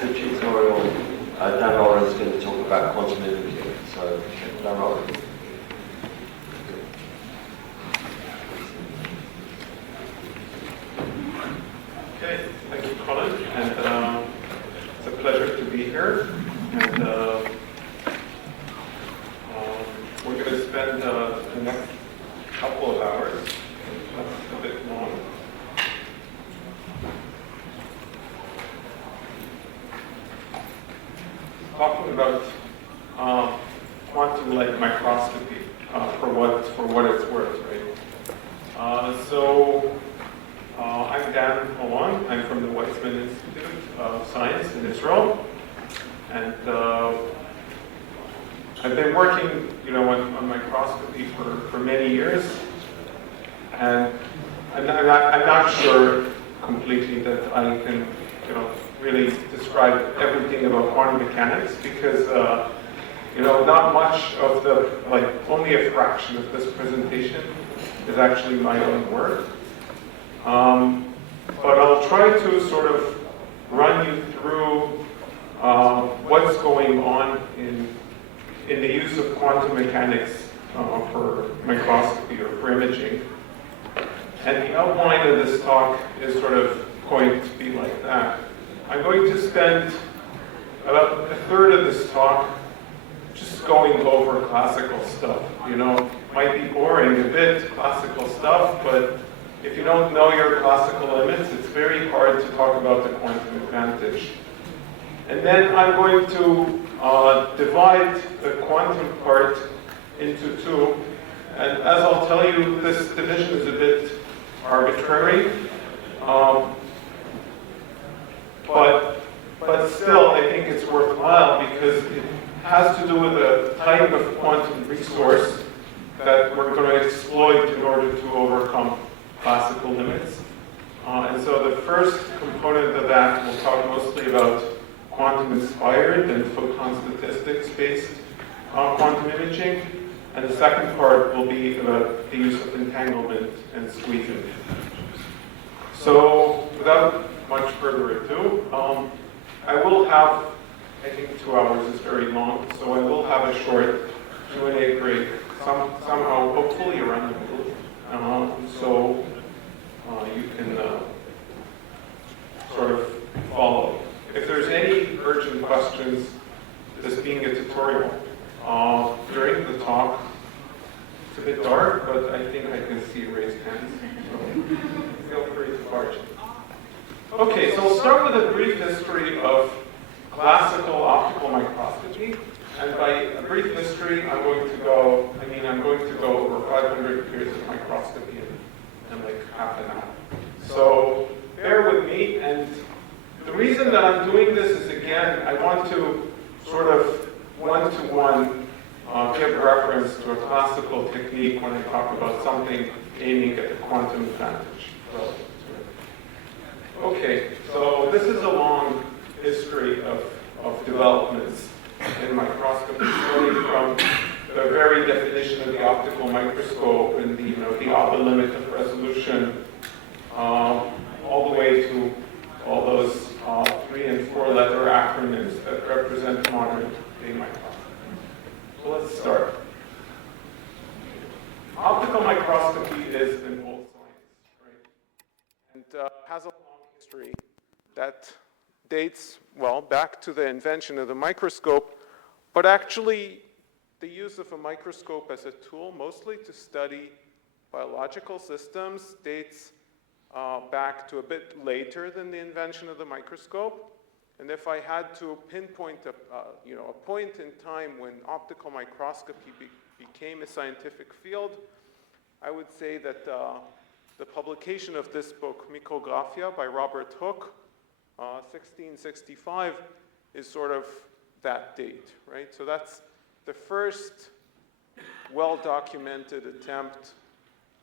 the tutorial. Dan Oron is going to talk about quantum imaging. So, Dan Oron. Okay, thank you, Colin. And it's a pleasure to be here. And we're going to spend the next couple of hours, that's a bit long, talking about quantum-like microscopy for what it's worth, right? I'm Dan Oron. I'm from the Weizmann Institute of Science in Israel, and I've been working, on microscopy for many years, and I'm not sure completely that I can, really describe everything about quantum mechanics because, not much of only a fraction of this presentation is actually my own work. But I'll try to sort of run you through what's going on in the use of quantum mechanics for microscopy or for imaging. And the outline of this talk is sort of going to be like that. I'm going to spend about a third of this talk just going over classical stuff. Might be boring a bit, classical stuff, but if you don't know your classical limits, it's very hard to talk about the quantum advantage. And then I'm going to divide the quantum part into two. And as I'll tell you, this division is a bit arbitrary. But still, I think it's worthwhile because it has to do with the type of quantum resource that we're going to exploit in order to overcome classical limits. And so the first component of that, we'll talk mostly about quantum-inspired and photon statistics-based quantum imaging. And the second part will be about the use of entanglement and squeezing. So without much further ado, I will have, I think 2 hours is very long, so I will have a short Q&A break, somehow, hopefully around the middle. So you can sort of follow. If there's any urgent questions, this being a tutorial, during the talk, it's a bit dark, but I think I can see raised hands, so feel free to barge in. Okay, so we'll start with a brief history of classical optical microscopy. And by a brief history, I'm going to go over 500 years of microscopy in like half an hour. So bear with me, and the reason that I'm doing this is, again, I want to sort of one-to-one give reference to a classical technique when I talk about something aiming at the quantum advantage. Okay, so this is a long history of developments in microscopy, starting from the very definition of the optical microscope and the upper limit of resolution, all the way to all those 3- and 4-letter acronyms that represent modern day microscopy. So let's start. Optical microscopy is an old science, right? And has a long history that dates, well, back to the invention of the microscope, but actually the use of a microscope as a tool, mostly to study biological systems, dates back to a bit later than the invention of the microscope. And if I had to pinpoint a point in time when optical microscopy became a scientific field, I would say that the publication of this book, Microscopy by Robert Hooke, 1665, is sort of that date, right? So that's the first well-documented attempt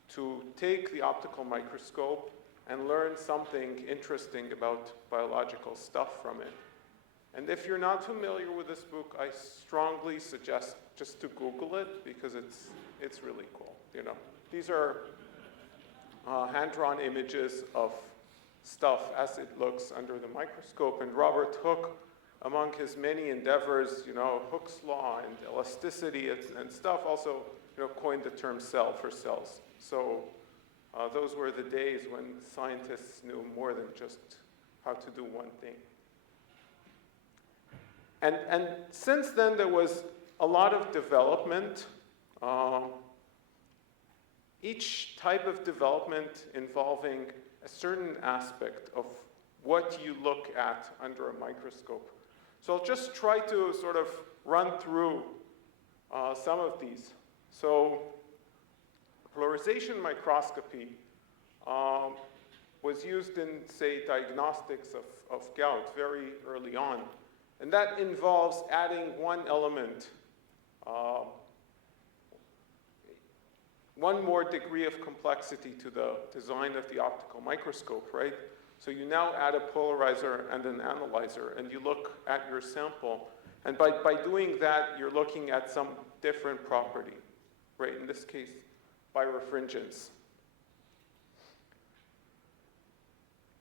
to take the optical microscope and learn something interesting about biological stuff from it. And if you're not familiar with this book, I strongly suggest just to Google it because it's really cool. These are hand-drawn images of stuff as it looks under the microscope. And Robert Hooke, among his many endeavors, Hooke's law and elasticity and stuff, also coined the term cell for cells. So those were the days when scientists knew more than just how to do one thing. And since then, there was a lot of development. Each type of development involving a certain aspect of what you look at under a microscope. So I'll just try to sort of run through some of these. So polarization microscopy was used in, say, diagnostics of gout very early on. And that involves adding one element, one more degree of complexity to the design of the optical microscope, right? So you now add a polarizer and an analyzer, and you look at your sample. And by doing that, you're looking at some different property, right? In this case, birefringence.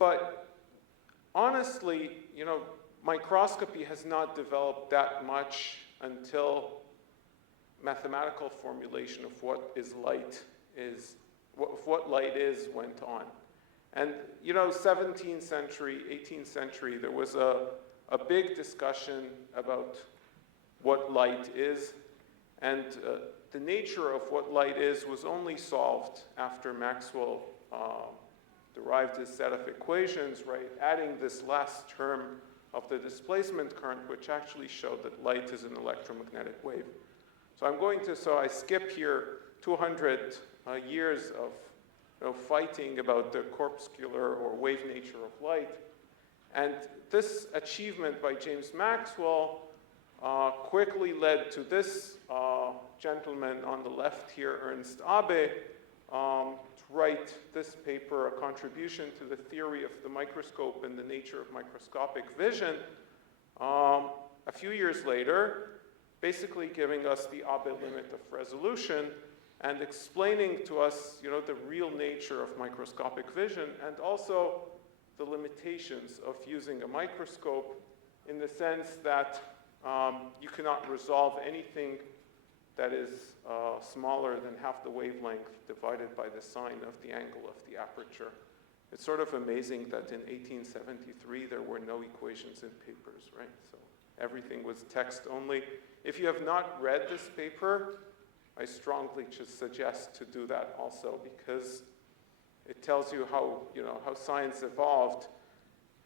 But honestly, microscopy has not developed that much until mathematical formulation of what light is went on. And 17th century, 18th century, there was a big discussion about what light is, and the nature of what light is was only solved after Maxwell derived his set of equations, right, adding this last term of the displacement current, which actually showed that light is an electromagnetic wave. So I skip here 200 years of fighting about the corpuscular or wave nature of light. And this achievement by James Maxwell quickly led to this gentleman on the left here, Ernst Abbe, to write this paper, A Contribution to the Theory of the Microscope and the Nature of Microscopic Vision, a few years later, basically giving us the Abbe limit of resolution and explaining to us, the real nature of microscopic vision and also the limitations of using a microscope in the sense that you cannot resolve anything that is smaller than half the wavelength divided by the sine of the angle of the aperture. It's sort of amazing that in 1873 there were no equations in papers, right? So everything was text only. If you have not read this paper, I strongly just suggest to do that also, because it tells you how science evolved.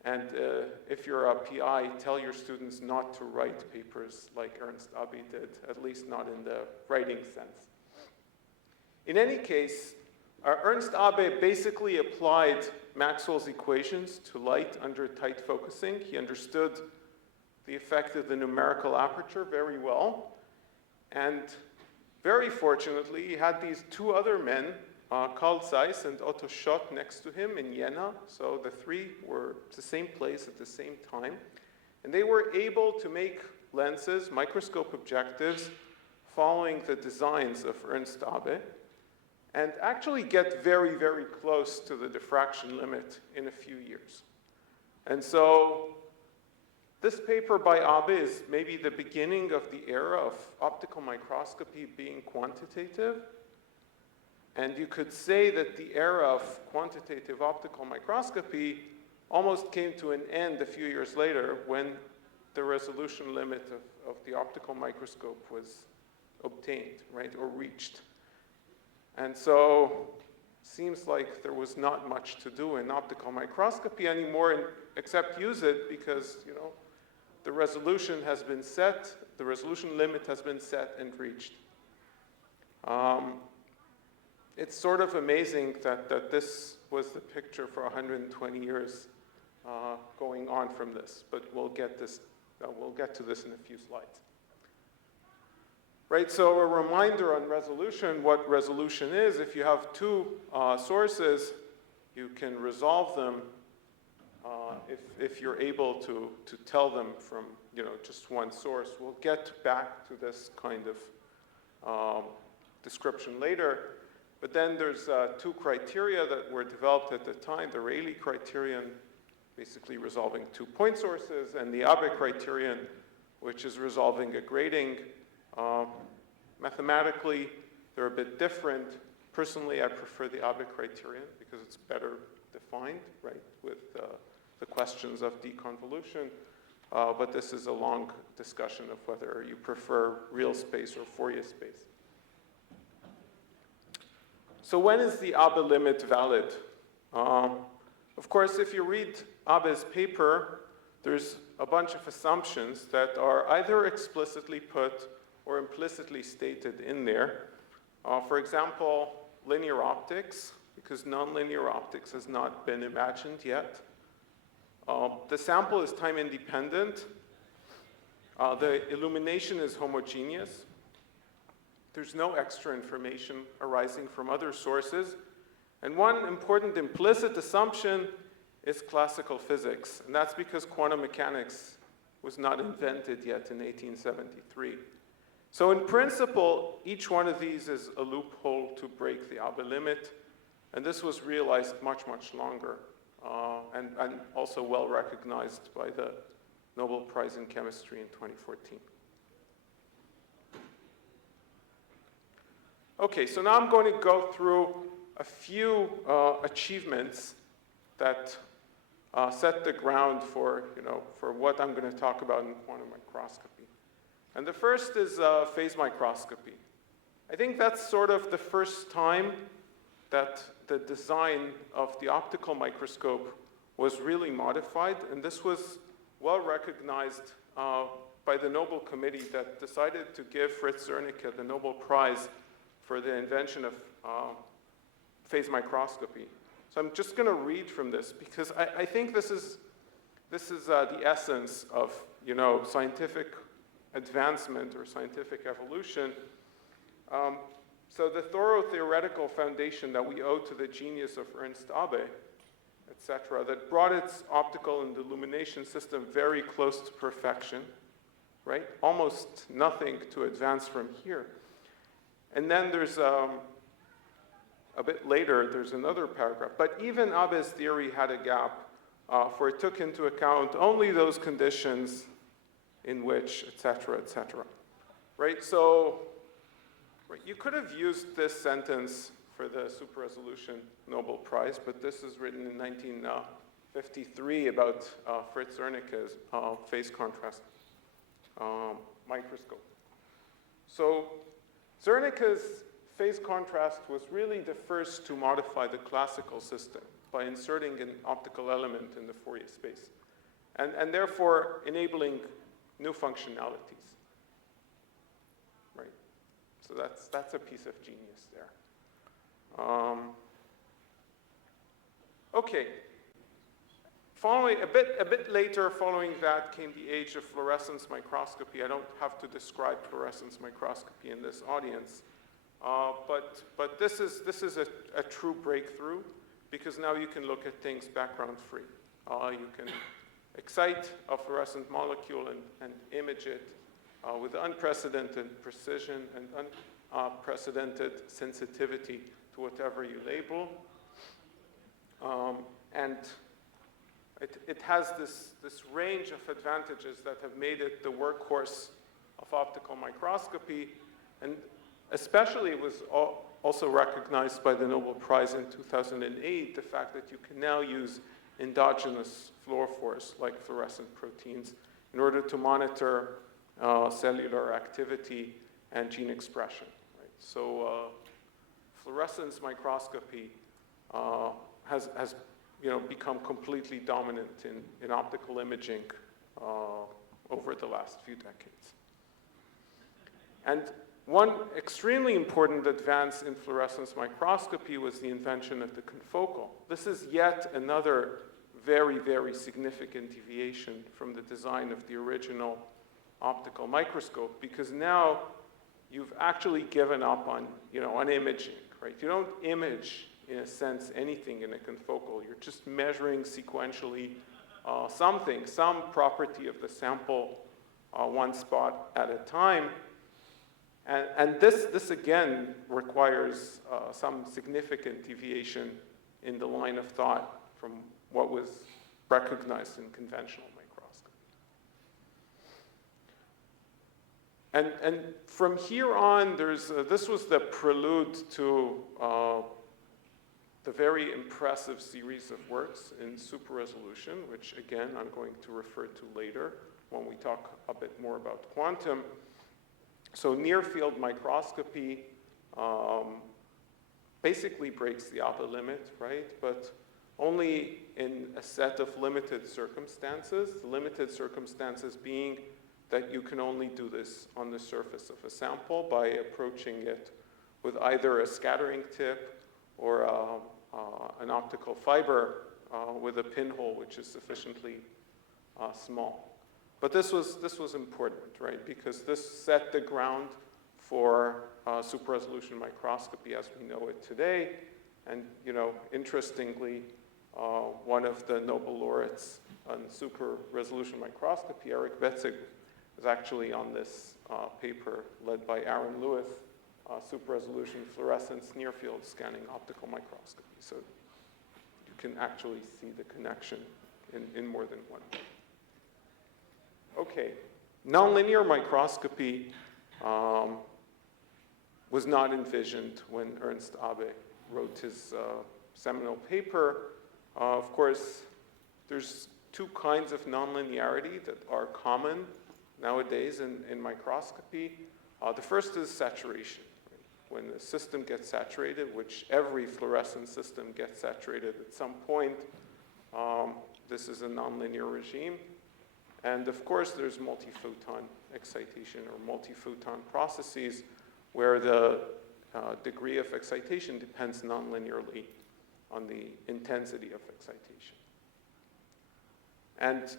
And if you're a PI, tell your students not to write papers like Ernst Abbe did, at least not in the writing sense. In any case, Ernst Abbe basically applied Maxwell's equations to light under tight focusing. He understood the effect of the numerical aperture very well. And very fortunately, he had these two other men, Carl Zeiss and Otto Schott, next to him in Jena. So the three were at the same place at the same time. And they were able to make lenses, microscope objectives, following the designs of Ernst Abbe, and actually get very, very close to the diffraction limit in a few years. And so this paper by Abbe is maybe the beginning of the era of optical microscopy being quantitative. And you could say that the era of quantitative optical microscopy almost came to an end a few years later when the resolution limit of the optical microscope was obtained, right, or reached. And so it seems like there was not much to do in optical microscopy anymore except use it because, the resolution has been set, the resolution limit has been set and reached. It's sort of amazing that this was the picture for 120 years going on from this, but we'll get to this in a few slides. Right, so a reminder on resolution, what resolution is. If you have two sources, you can resolve them if you're able to tell them from just one source. We'll get back to this kind of description later. But then there's two criteria that were developed at the time, the Rayleigh criterion, basically resolving two point sources, and the Abe criterion, which is resolving a grading. Mathematically, they're a bit different. Personally, I prefer the Abe criterion because it's better defined, right, with the questions of deconvolution. But this is a long discussion of whether you prefer real space or Fourier space. So when is the Abe limit valid? Of course, if you read Abe's paper, there's a bunch of assumptions that are either explicitly put or implicitly stated in there. For example, linear optics, because nonlinear optics has not been imagined yet. The sample is time independent. The illumination is homogeneous. There's no extra information arising from other sources. And one important implicit assumption is classical physics. And that's because quantum mechanics was not invented yet in 1873. So in principle, each one of these is a loophole to break the Abe limit. And this was realized much, much longer. And also well recognized by the Nobel Prize in Chemistry in 2014. Okay, so now I'm going to go through a few achievements that set the ground for, for what I'm going to talk about in quantum microscopy. And the first is phase microscopy. I think that's sort of the first time that the design of the optical microscope was really modified, and this was well recognized by the Nobel Committee that decided to give Fritz Zernike the Nobel Prize for the invention of phase microscopy. So I'm just going to read from this because I think this is the essence of scientific advancement or scientific evolution. So the thorough theoretical foundation that we owe to the genius of Ernst Abbe, etc., that brought its optical and illumination system very close to perfection, right? Almost nothing to advance from here. And then there's, a bit later, there's another paragraph. But even Abbe's theory had a gap, for it took into account only those conditions in which, et cetera, right? So you could have used this sentence for the super resolution Nobel Prize, but this is written in 1953 about Fritz Zernike's phase contrast microscope. So Zernike's phase contrast was really the first to modify the classical system by inserting an optical element in the Fourier space, and therefore enabling new functionalities, right? So that's a piece of genius there. Okay. Following a bit later, following that came the age of fluorescence microscopy. I don't have to describe fluorescence microscopy in this audience, but this is a true breakthrough because now you can look at things background free. You can excite a fluorescent molecule and image it with unprecedented precision and unprecedented sensitivity to whatever you label. And it has this range of advantages that have made it the workhorse of optical microscopy. And especially it was also recognized by the Nobel Prize in 2008, the fact that you can now use endogenous fluorophores like fluorescent proteins in order to monitor cellular activity and gene expression. Right? So fluorescence microscopy has become completely dominant in optical imaging over the last few decades. And one extremely important advance in fluorescence microscopy was the invention of the confocal. This is yet another very, very significant deviation from the design of the original optical microscope, because now you've actually given up on imaging, right? You don't image, in a sense, anything in a confocal. You're just measuring sequentially some property of the sample, one spot at a time. And this again requires some significant deviation in the line of thought from what was recognized in conventional microscopy. And from here on, this was the prelude to the very impressive series of works in super resolution, which again I'm going to refer to later when we talk a bit more about quantum. So near field microscopy basically breaks the upper limit, right? But only in a set of limited circumstances, the limited circumstances being that you can only do this on the surface of a sample by approaching it with either a scattering tip or an optical fiber with a pinhole which is sufficiently small. But this was important, right? Because this set the ground for super resolution microscopy as we know it today. And interestingly, one of the Nobel laureates on super resolution microscopy, Eric Betzig, is actually on this paper led by Aaron Lewis, super resolution fluorescence near field scanning optical microscopy. So you can actually see the connection in more than one way. Okay, nonlinear microscopy was not envisioned when Ernst Abbe wrote his seminal paper. Of course, there's two kinds of nonlinearity that are common nowadays in microscopy. The first is saturation. Right? When the system gets saturated, which every fluorescent system gets saturated at some point, this is a nonlinear regime. And of course, there's multi-photon excitation or multi-photon processes where the degree of excitation depends nonlinearly on the intensity of excitation. And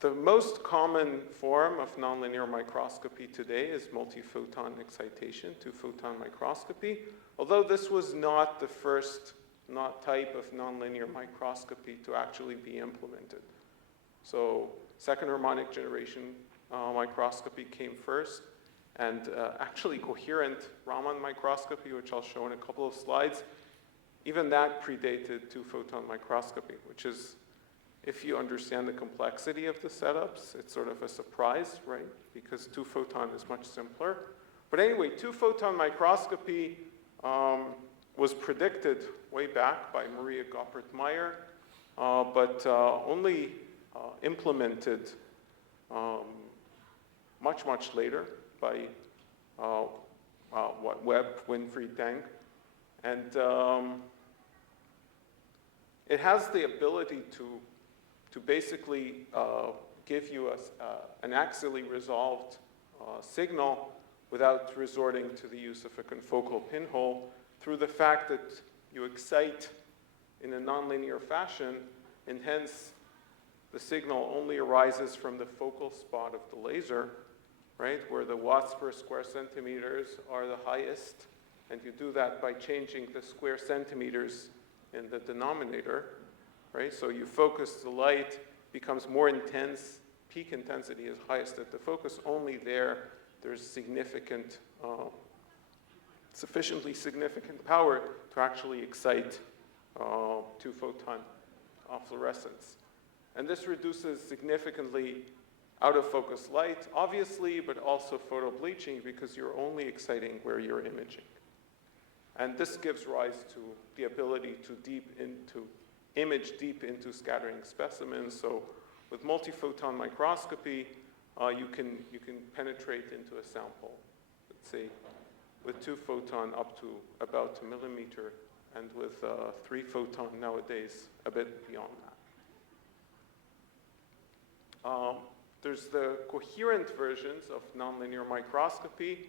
the most common form of nonlinear microscopy today is multi-photon excitation, two-photon microscopy, although this was not the first type of nonlinear microscopy to actually be implemented. So second harmonic generation microscopy came first, and actually coherent Raman microscopy, which I'll show in a couple of slides, even that predated two-photon microscopy, which is, if you understand the complexity of the setups, it's sort of a surprise, right? Because two-photon is much simpler. But anyway, two-photon microscopy was predicted way back by Maria Goppert-Meyer, but only implemented much, much later by Webb, Winfried, Deng. And it has the ability to basically give you an axially resolved signal without resorting to the use of a confocal pinhole through the fact that you excite in a nonlinear fashion, and hence the signal only arises from the focal spot of the laser, right, where the watts per square centimeters are the highest, and you do that by changing the square centimeters in the denominator, right? So you focus the light, becomes more intense, peak intensity is highest at the focus, only there's significant, sufficiently significant power to actually excite two-photon fluorescence. And this reduces significantly out-of-focus light, obviously, but also photobleaching because you're only exciting where you're imaging. And this gives rise to the ability to image deep into scattering specimens. So with multi-photon microscopy, you can penetrate into a sample, let's say, with two-photon up to about a millimeter, and with three-photon nowadays a bit beyond that. There's the coherent versions of nonlinear microscopy,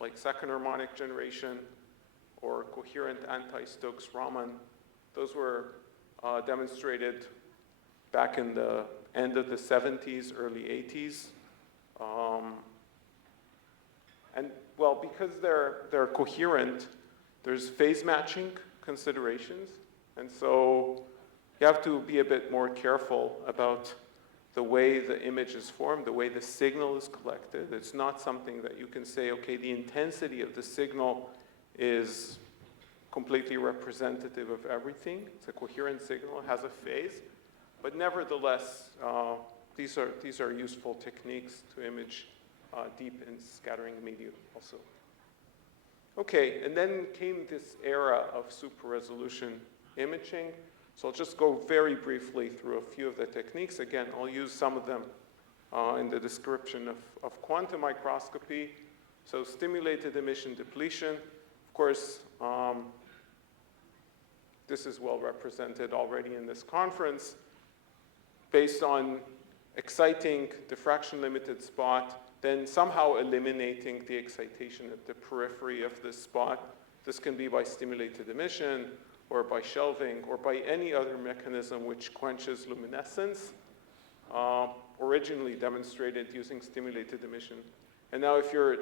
like second harmonic generation or coherent anti-Stokes Raman. Those were demonstrated back in the end of the 70s, early 80s. And well, because they're coherent, there's phase matching considerations. And so you have to be a bit more careful about the way the image is formed, the way the signal is collected. It's not something that you can say, okay, the intensity of the signal is completely representative of everything. It's a coherent signal, it has a phase. But nevertheless, these are useful techniques to image deep in scattering media also. Okay, and then came this era of super resolution imaging. So I'll just go very briefly through a few of the techniques. Again, I'll use some of them in the description of quantum microscopy. So stimulated emission depletion. Of course, this is well represented already in this conference. Based on exciting diffraction-limited spot, then somehow eliminating the excitation at the periphery of this spot. This can be by stimulated emission, or by shelving, or by any other mechanism which quenches luminescence, originally demonstrated using stimulated emission. And now if your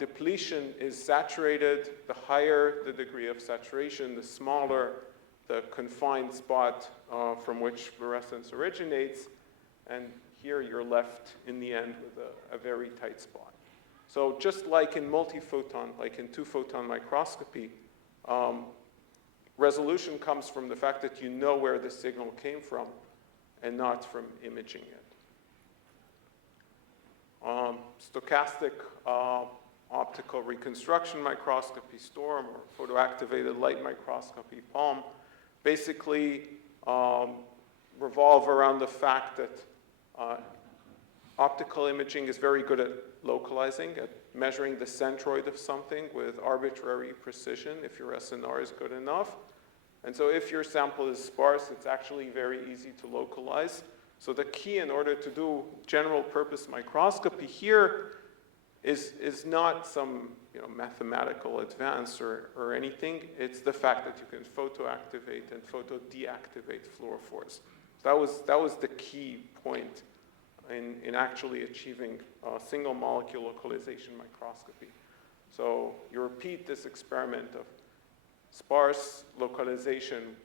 depletion is saturated, the higher the degree of saturation, the smaller the confined spot from which fluorescence originates, and here you're left in the end with a very tight spot. So just like in multiphoton, like in two-photon microscopy, resolution comes from the fact that you know where the signal came from and not from imaging it. Stochastic optical reconstruction microscopy, STORM, or photoactivated light microscopy, POM, basically revolve around the fact that optical imaging is very good at localizing, at measuring the centroid of something with arbitrary precision if your SNR is good enough. And so if your sample is sparse, it's actually very easy to localize. So the key in order to do general purpose microscopy here is not some mathematical advance or anything. It's the fact that you can photoactivate and photodeactivate fluorophores. That was the key point in actually achieving single molecule localization microscopy. So you repeat this experiment of sparse localization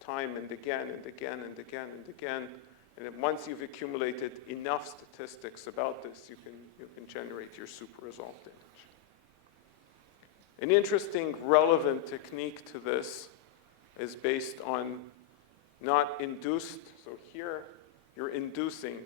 time and again and again and again and again. And then once you've accumulated enough statistics about this, you can generate your super resolved image. An interesting relevant technique to this is based on not induced, so here you're inducing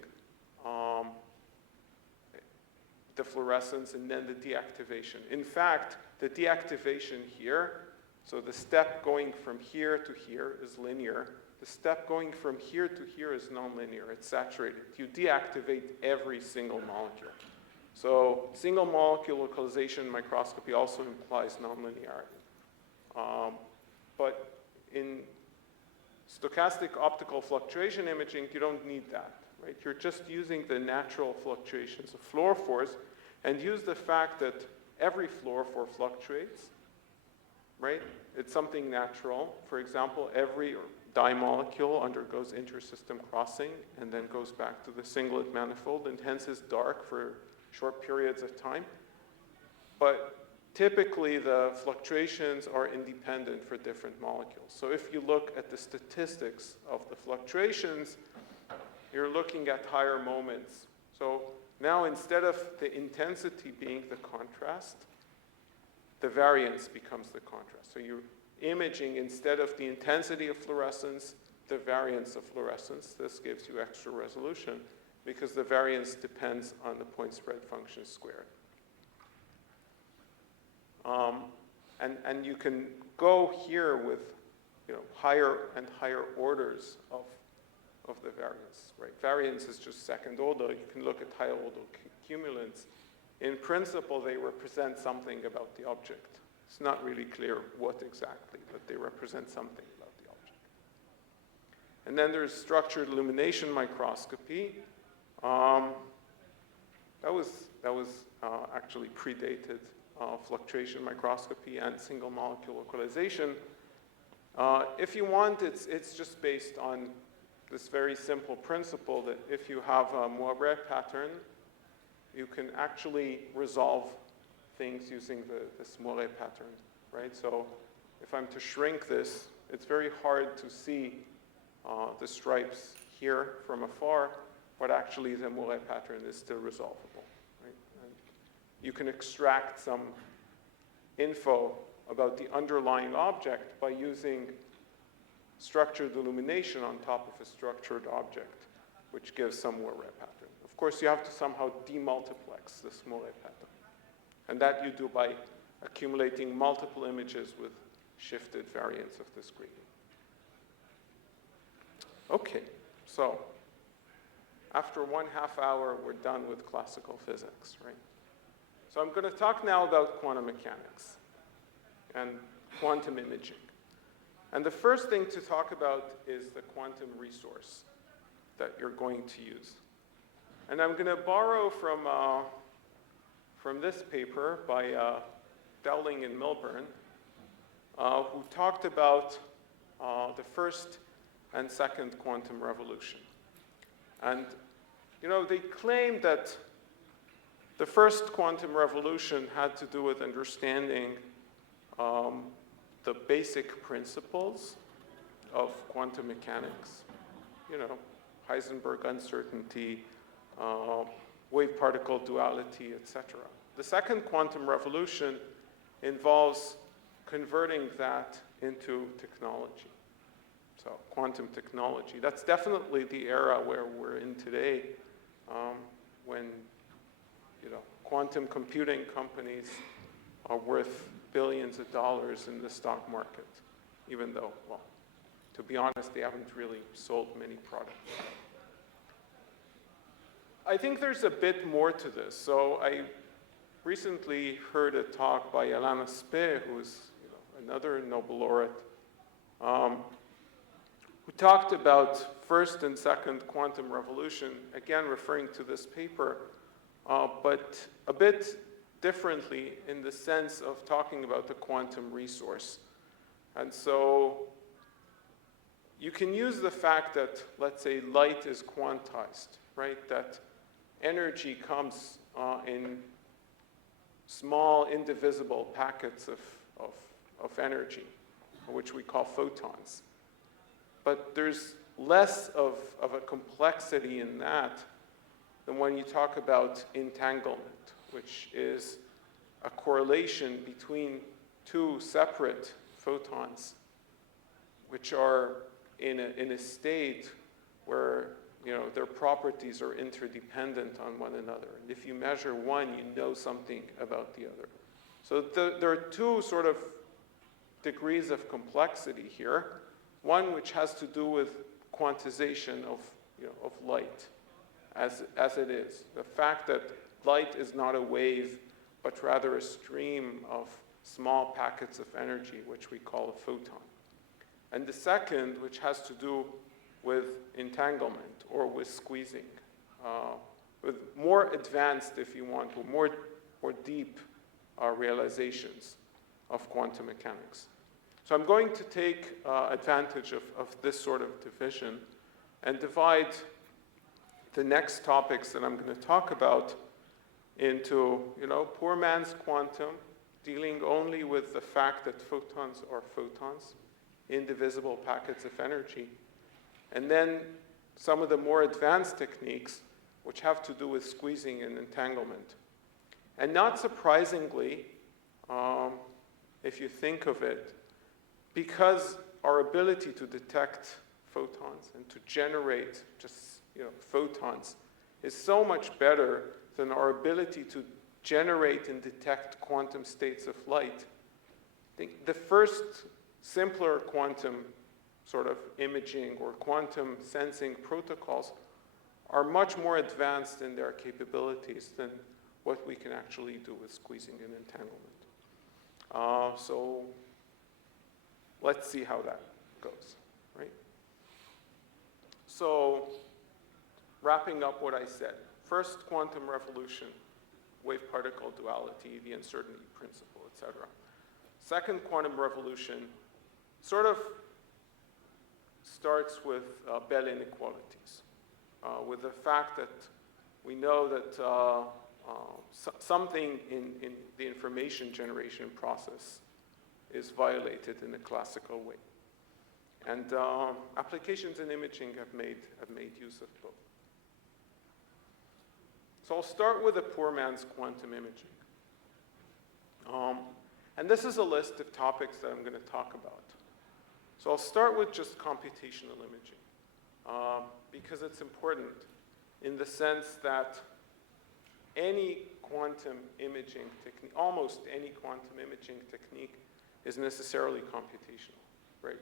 the fluorescence and then the deactivation. In fact, the deactivation here, so the step going from here to here is linear. The step going from here to here is nonlinear. It's saturated. You deactivate every single molecule. So single molecule localization microscopy also implies nonlinearity. But in stochastic optical fluctuation imaging, you don't need that. Right? You're just using the natural fluctuations of fluorophores and use the fact that every fluorophore fluctuates. Right? It's something natural. For example, every dye molecule undergoes intersystem crossing and then goes back to the singlet manifold and hence is dark for short periods of time. But typically the fluctuations are independent for different molecules. So if you look at the statistics of the fluctuations, you're looking at higher moments. So now instead of the intensity being the contrast, the variance becomes the contrast. So you're imaging, instead of the intensity of fluorescence, the variance of fluorescence. This gives you extra resolution because the variance depends on the point spread function squared. And you can go here with higher and higher orders of the variance. Right? Variance is just second order. You can look at higher order cumulants. In principle, they represent something about the object. It's not really clear what exactly, but they represent something about the object. And then there's structured illumination microscopy. That was actually predated fluctuation microscopy and single molecule localization. If you want, it's just based on this very simple principle that if you have a Moiré pattern, you can actually resolve things using this Moiré pattern, right? So if I'm to shrink this, it's very hard to see the stripes here from afar. but actually the Mouret pattern is still resolvable. Right? And you can extract some info about the underlying object by using structured illumination on top of a structured object, which gives some Mouret pattern. Of course, you have to somehow demultiplex this Mouret pattern. And that you do by accumulating multiple images with shifted variants of this gradient. Okay, so after 1.5 hours, we're done with classical physics, right? So I'm going to talk now about quantum mechanics and quantum imaging. And the first thing to talk about is the quantum resource that you're going to use. And I'm going to borrow from this paper by Dowling and Milburn, who talked about the first and second quantum revolution. And, they claimed that the first quantum revolution had to do with understanding the basic principles of quantum mechanics, Heisenberg uncertainty, wave-particle duality, etc. The second quantum revolution involves converting that into technology. So quantum technology. That's definitely the era where we're in today, when quantum computing companies are worth billions of dollars in the stock market, even though, well, to be honest, they haven't really sold many products. I think there's a bit more to this. So I recently heard a talk by Alana Spee, who's another Nobel laureate, who talked about first and second quantum revolution, again referring to this paper, but a bit differently in the sense of talking about the quantum resource. And so you can use the fact that, let's say, light is quantized, right? That energy comes in small, indivisible packets of energy, which we call photons. But there's less of a complexity in that than when you talk about entanglement, which is a correlation between two separate photons, which are in a state where their properties are interdependent on one another. And if you measure one, you know something about the other. So there are two sort of degrees of complexity here. One which has to do with quantization of light as it is. The fact that light is not a wave, but rather a stream of small packets of energy, which we call a photon. And the second, which has to do with entanglement or with squeezing, with more advanced, if you want, or more deep realizations of quantum mechanics. So I'm going to take advantage of this sort of division and divide the next topics that I'm going to talk about into, poor man's quantum, dealing only with the fact that photons are photons, indivisible packets of energy, and then some of the more advanced techniques which have to do with squeezing and entanglement. And not surprisingly, if you think of it, because our ability to detect photons and to generate just photons is so much better than our ability to generate and detect quantum states of light. I think the first simpler quantum sort of imaging or quantum sensing protocols are much more advanced in their capabilities than what we can actually do with squeezing and entanglement. So let's see how that goes, right? So wrapping up what I said, first quantum revolution, wave-particle duality, the uncertainty principle, etc. Second quantum revolution sort of starts with Bell inequalities, with the fact that we know that something in the information generation process is violated in a classical way. And applications in imaging have made use of both. So I'll start with a poor man's quantum imaging. And this is a list of topics that I'm going to talk about. So I'll start with just computational imaging, because it's important in the sense that any quantum imaging technique, almost any quantum imaging technique, is necessarily computational, right?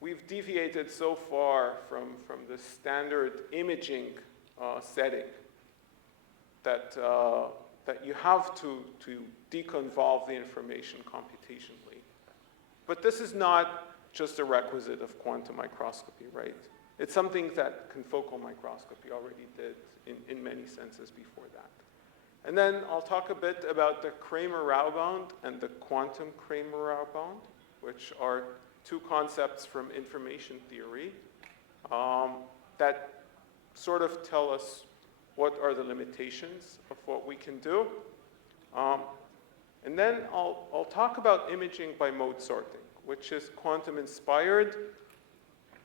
We've deviated so far from the standard imaging setting that you have to deconvolve the information computationally. But this is not just a requisite of quantum microscopy, right? It's something that confocal microscopy already did in many senses before that. And then I'll talk a bit about the Kramer-Rao bound and the quantum Kramer-Rao bound, which are two concepts from information theory that sort of tell us what are the limitations of what we can do. And then I'll talk about imaging by mode sorting, which is quantum-inspired,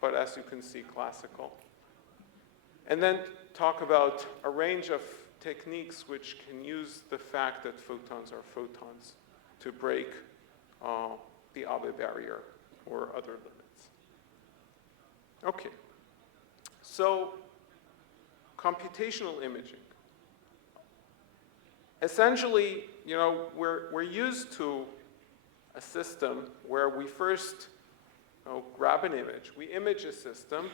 but as you can see, classical. And then talk about a range of techniques which can use the fact that photons are photons to break the Abbe barrier or other limits. Okay, so computational imaging. Essentially, we're used to a system where we first grab an image, we image a system,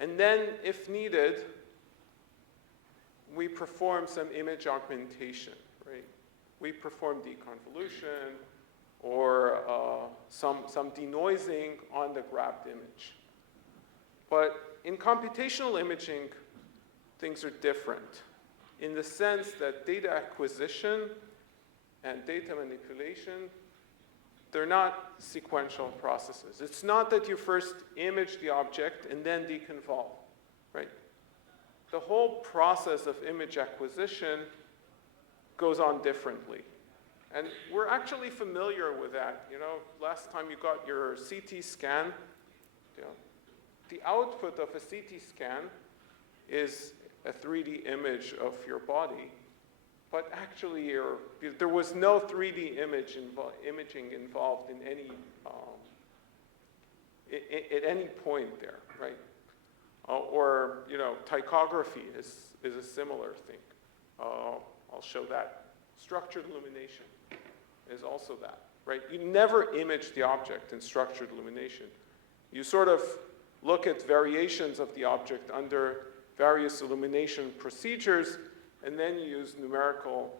and then, if needed, we perform some image augmentation, right? We perform deconvolution or some denoising on the grabbed image. But in computational imaging, things are different in the sense that data acquisition and data manipulation, they're not sequential processes. It's not that you first image the object and then deconvolve, right? The whole process of image acquisition goes on differently. And we're actually familiar with that. Last time you got your CT scan, the output of a CT scan is a 3D image of your body. But actually, there was no 3D imaging involved in at any point there, right? Or tychography is a similar thing. I'll show that. Structured illumination is also that, right? You never image the object in structured illumination. You sort of look at variations of the object under various illumination procedures, and then you use numerical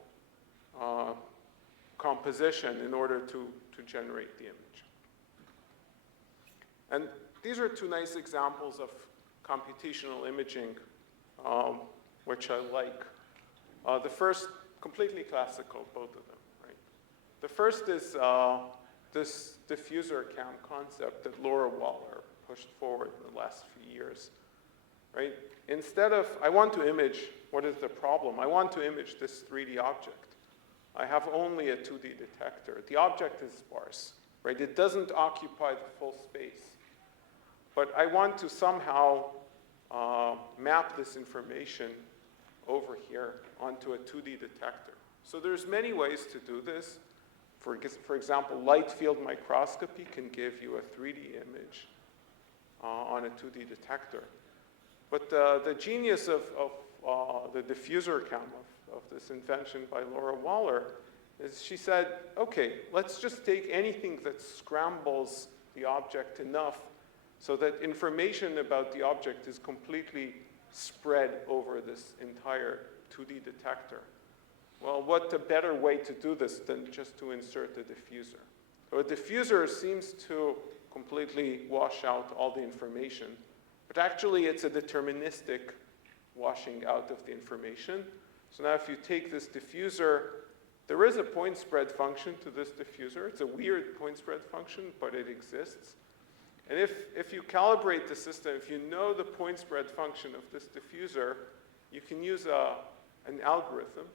composition in order to generate the image. And these are two nice examples of computational imaging, which I like. The first, completely classical, both of them, right? The first is this diffuser cam concept that Laura Waller pushed forward in the last few years, right? Instead of, I want to image, what is the problem? I want to image this 3D object. I have only a 2D detector. The object is sparse, right? It doesn't occupy the full space. But I want to somehow map this information over here onto a 2D detector. So there's many ways to do this. For example, light field microscopy can give you a 3D image on a 2D detector. But the genius of the diffuser cam, of this invention by Laura Waller, is she said, okay, let's just take anything that scrambles the object enough so that information about the object is completely spread over this entire 2D detector. Well, what a better way to do this than just to insert a diffuser? So a diffuser seems to completely wash out all the information, but actually it's a deterministic washing out of the information. So now if you take this diffuser, there is a point spread function to this diffuser. It's a weird point spread function, but it exists. And if you calibrate the system, if you know the point spread function of this diffuser, you can use an algorithm,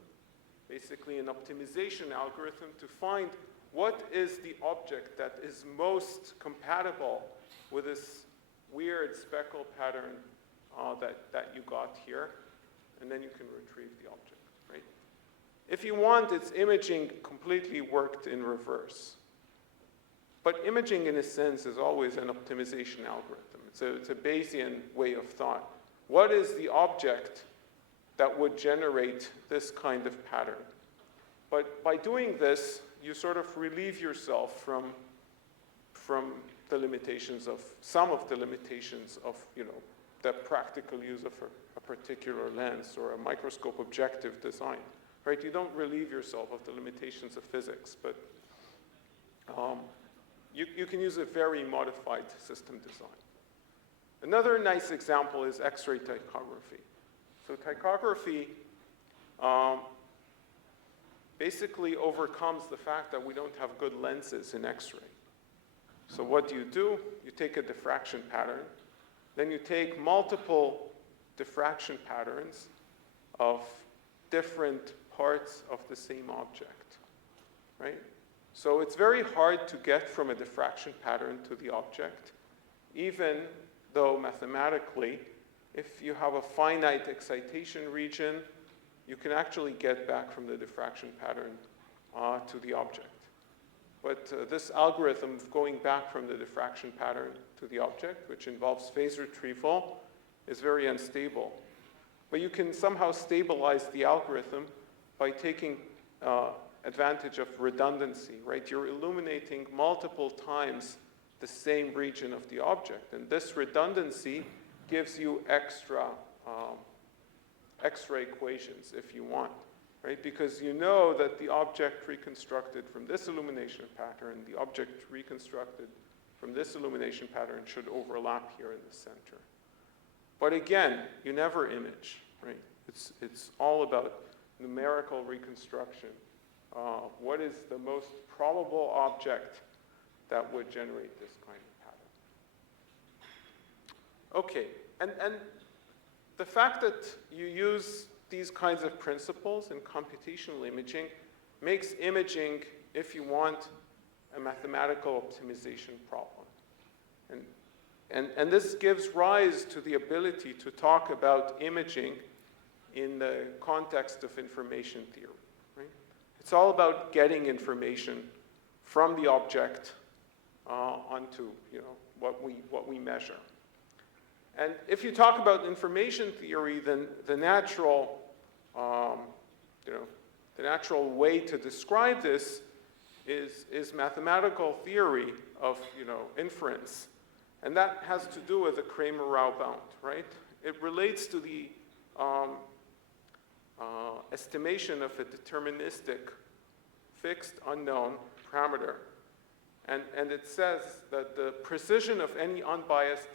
basically an optimization algorithm, to find what is the object that is most compatible with this weird speckle pattern that you got here. and then you can retrieve the object, right? If you want, it's imaging completely worked in reverse. But imaging, in a sense, is always an optimization algorithm. It's a Bayesian way of thought. What is the object that would generate this kind of pattern? But by doing this, you sort of relieve yourself from the limitations of, some of the limitations of, the practical use of a particular lens or a microscope objective design, right? You don't relieve yourself of the limitations of physics, but you can use a very modified system design. Another nice example is X-ray tychography. So tychography basically overcomes the fact that we don't have good lenses in X-ray. So what do? You take a diffraction pattern, then you take multiple diffraction patterns of different parts of the same object, right? So it's very hard to get from a diffraction pattern to the object, even though mathematically, if you have a finite excitation region, you can actually get back from the diffraction pattern to the object. But this algorithm of going back from the diffraction pattern to the object, which involves phase retrieval, is very unstable. But you can somehow stabilize the algorithm by taking advantage of redundancy, right? You're illuminating multiple times the same region of the object. And this redundancy gives you extra X-ray equations if you want, right? Because you know that the object reconstructed from this illumination pattern, the object reconstructed from this illumination pattern should overlap here in the center. But again, you never image, right? It's all about numerical reconstruction. What is the most probable object that would generate this kind of pattern? Okay, and the fact that you use these kinds of principles in computational imaging makes imaging, if you want, a mathematical optimization problem. And this gives rise to the ability to talk about imaging in the context of information theory, right? It's all about getting information from the object onto what we measure. And if you talk about information theory, then the natural way to describe this is mathematical theory of inference, and that has to do with the Kramer-Rao bound, right? It relates to the estimation of a deterministic fixed unknown parameter, and it says that the precision of any unbiased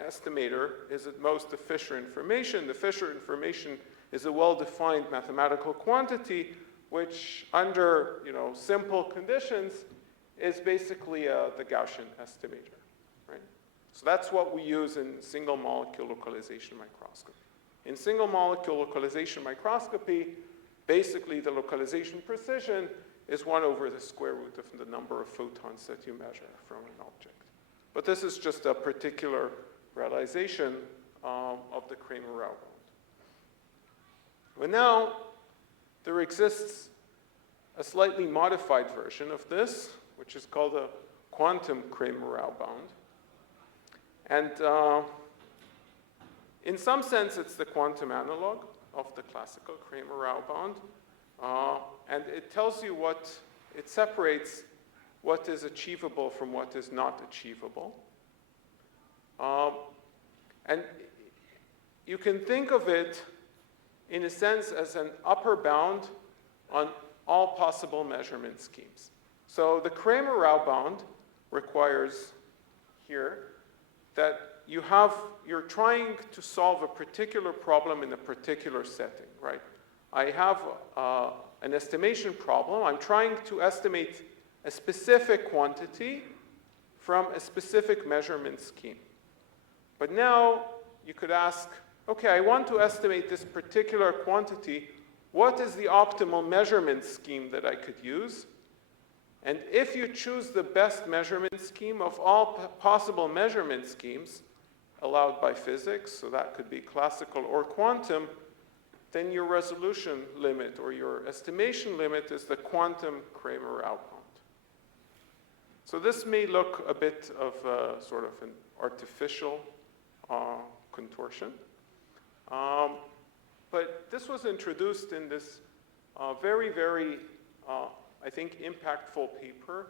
estimator is at most the Fisher information. The Fisher information is a well-defined mathematical quantity, which under simple conditions is basically the Gaussian estimator, right? So that's what we use in single molecule localization microscopy. In single molecule localization microscopy, basically the localization precision is 1 over the square root of the number of photons that you measure from an object. But this is just a particular realization of the Kramer-Rao bound. But now, there exists a slightly modified version of this, which is called a quantum Kramer-Rao bound. And in some sense, it's the quantum analog of the classical Kramer-Rao bound. And it tells you it separates what is achievable from what is not achievable. And you can think of it, in a sense, as an upper bound on all possible measurement schemes. So the Kramer-Rao bound requires here that you're trying to solve a particular problem in a particular setting, right? I have an estimation problem. I'm trying to estimate a specific quantity from a specific measurement scheme. But now you could ask, okay, I want to estimate this particular quantity. What is the optimal measurement scheme that I could use? And if you choose the best measurement scheme of all possible measurement schemes allowed by physics, so that could be classical or quantum, then your resolution limit or your estimation limit is the quantum Kramer-Rao bound. So this may look a bit of sort of an artificial contortion. But this was introduced in this very, very, I think, impactful paper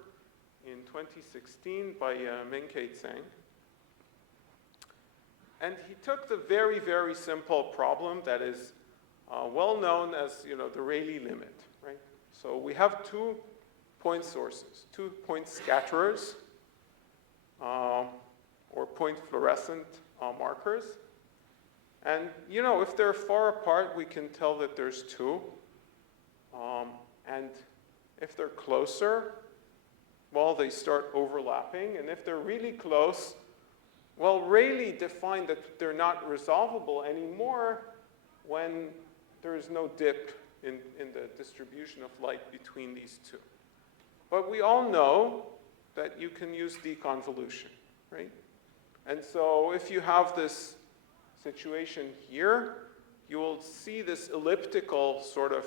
in 2016 by Menkei Tsang. And he took the very, very simple problem that is well known as, the Rayleigh limit, right? So we have 2 point sources, 2 point scatterers, or point fluorescent markers. And, if they're far apart, we can tell that there's 2. And if they're closer, well, they start overlapping. And if they're really close, well, Rayleigh defined that they're not resolvable anymore when there is no dip in the distribution of light between these 2. But we all know that you can use deconvolution, right? And so if you have this situation here, you will see this elliptical sort of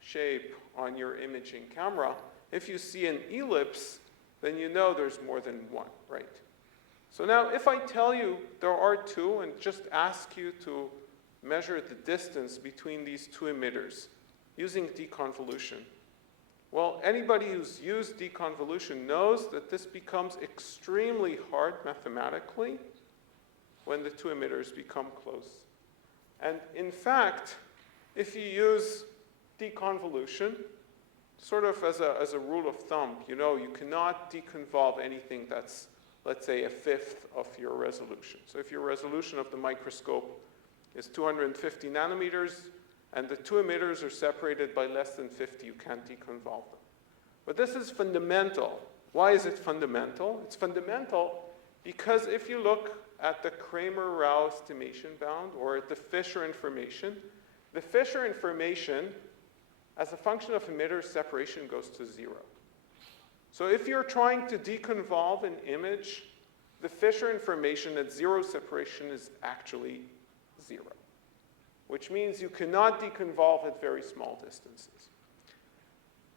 shape on your imaging camera. If you see an ellipse, then you know there's more than 1, right? So now if I tell you there are 2 and just ask you to measure the distance between these 2 emitters using deconvolution, well, anybody who's used deconvolution knows that this becomes extremely hard mathematically when the 2 emitters become close. And in fact, if you use deconvolution, sort of as a rule of thumb, you cannot deconvolve anything that's, let's say, 1/5 of your resolution. So if your resolution of the microscope is 250 nanometers, and the 2 emitters are separated by less than 50, you can't deconvolve them. But this is fundamental. Why is it fundamental? It's fundamental because if you look at the Kramer-Rao estimation bound or at the Fisher information, the Fisher information, as a function of emitter separation, goes to 0. So if you're trying to deconvolve an image, the Fisher information at 0 separation is actually 0, which means you cannot deconvolve at very small distances.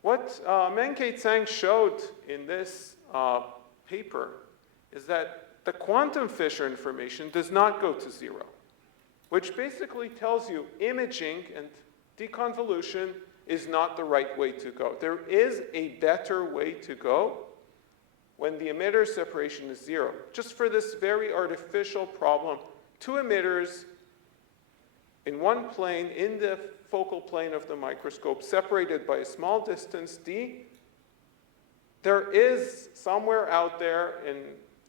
What Menkei Tsang showed in this paper is that the quantum Fisher information does not go to 0, which basically tells you imaging and deconvolution is not the right way to go. There is a better way to go when the emitter separation is 0. Just for this very artificial problem, 2 emitters in one plane, in the focal plane of the microscope, separated by a small distance, d, there is somewhere out there an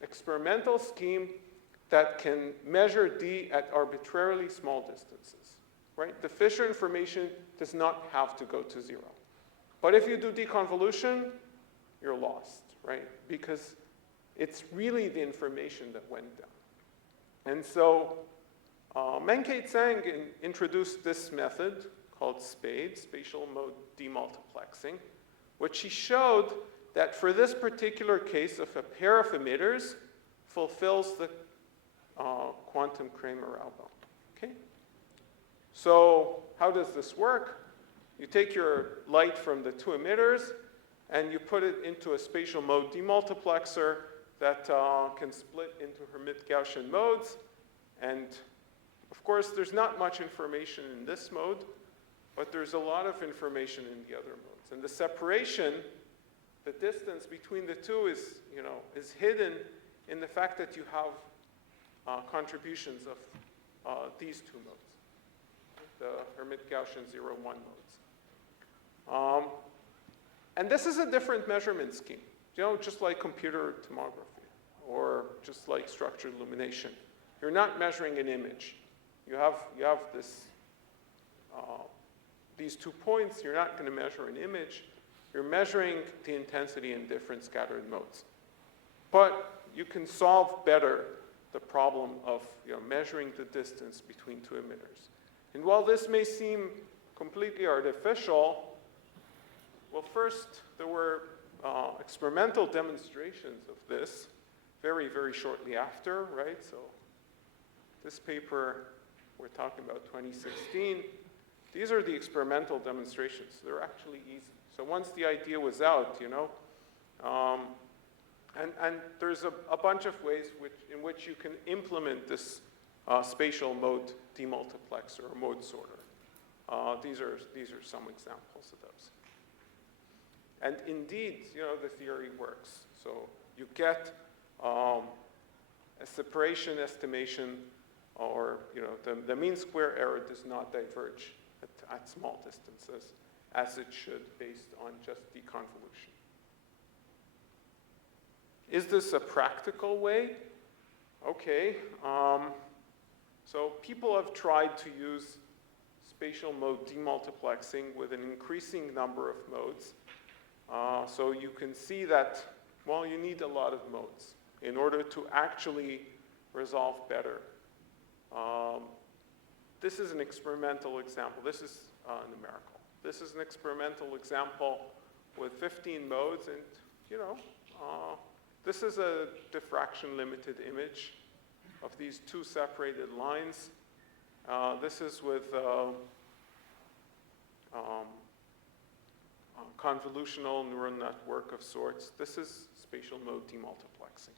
experimental scheme that can measure d at arbitrarily small distances, right? The Fisher information does not have to go to 0. But if you do deconvolution, you're lost, right? Because it's really the information that went down. And so Menkei Tsang introduced this method called SPADE, spatial mode demultiplexing, which he showed that for this particular case of a pair of emitters fulfills the quantum Kramer-Rao bound. Okay? So how does this work? You take your light from the 2 emitters and you put it into a spatial mode demultiplexer that can split into Hermite-Gaussian modes. And of course, there's not much information in this mode, but there's a lot of information in the other modes. And the separation, the distance between the 2 is, is hidden in the fact that you have contributions of these 2 modes, the Hermite-Gaussian 0, 1 modes. And this is a different measurement scheme, just like computer tomography or just like structured illumination. You're not measuring an image. You have this, these 2 points. You're not going to measure an image. You're measuring the intensity in different scattered modes. But you can solve better the problem of measuring the distance between 2 emitters. And while this may seem completely artificial, well, first, there were experimental demonstrations of this very, very shortly after, right? So this paper, we're talking about 2016. These are the experimental demonstrations. They're actually easy. So once the idea was out, and there's a bunch of ways in which you can implement this spatial mode demultiplexer or mode sorter. These are some examples of those. And indeed, the theory works. So you get a separation estimation, or the mean square error does not diverge at small distances, as it should based on just deconvolution. Is this a practical way? Okay. So people have tried to use spatial mode demultiplexing with an increasing number of modes. So you can see that, well, you need a lot of modes in order to actually resolve better. This is an experimental example. This is numerical. This is an experimental example with 15 modes, and this is a diffraction-limited image of these two separated lines. This is with convolutional neural network of sorts. This is spatial mode demultiplexing.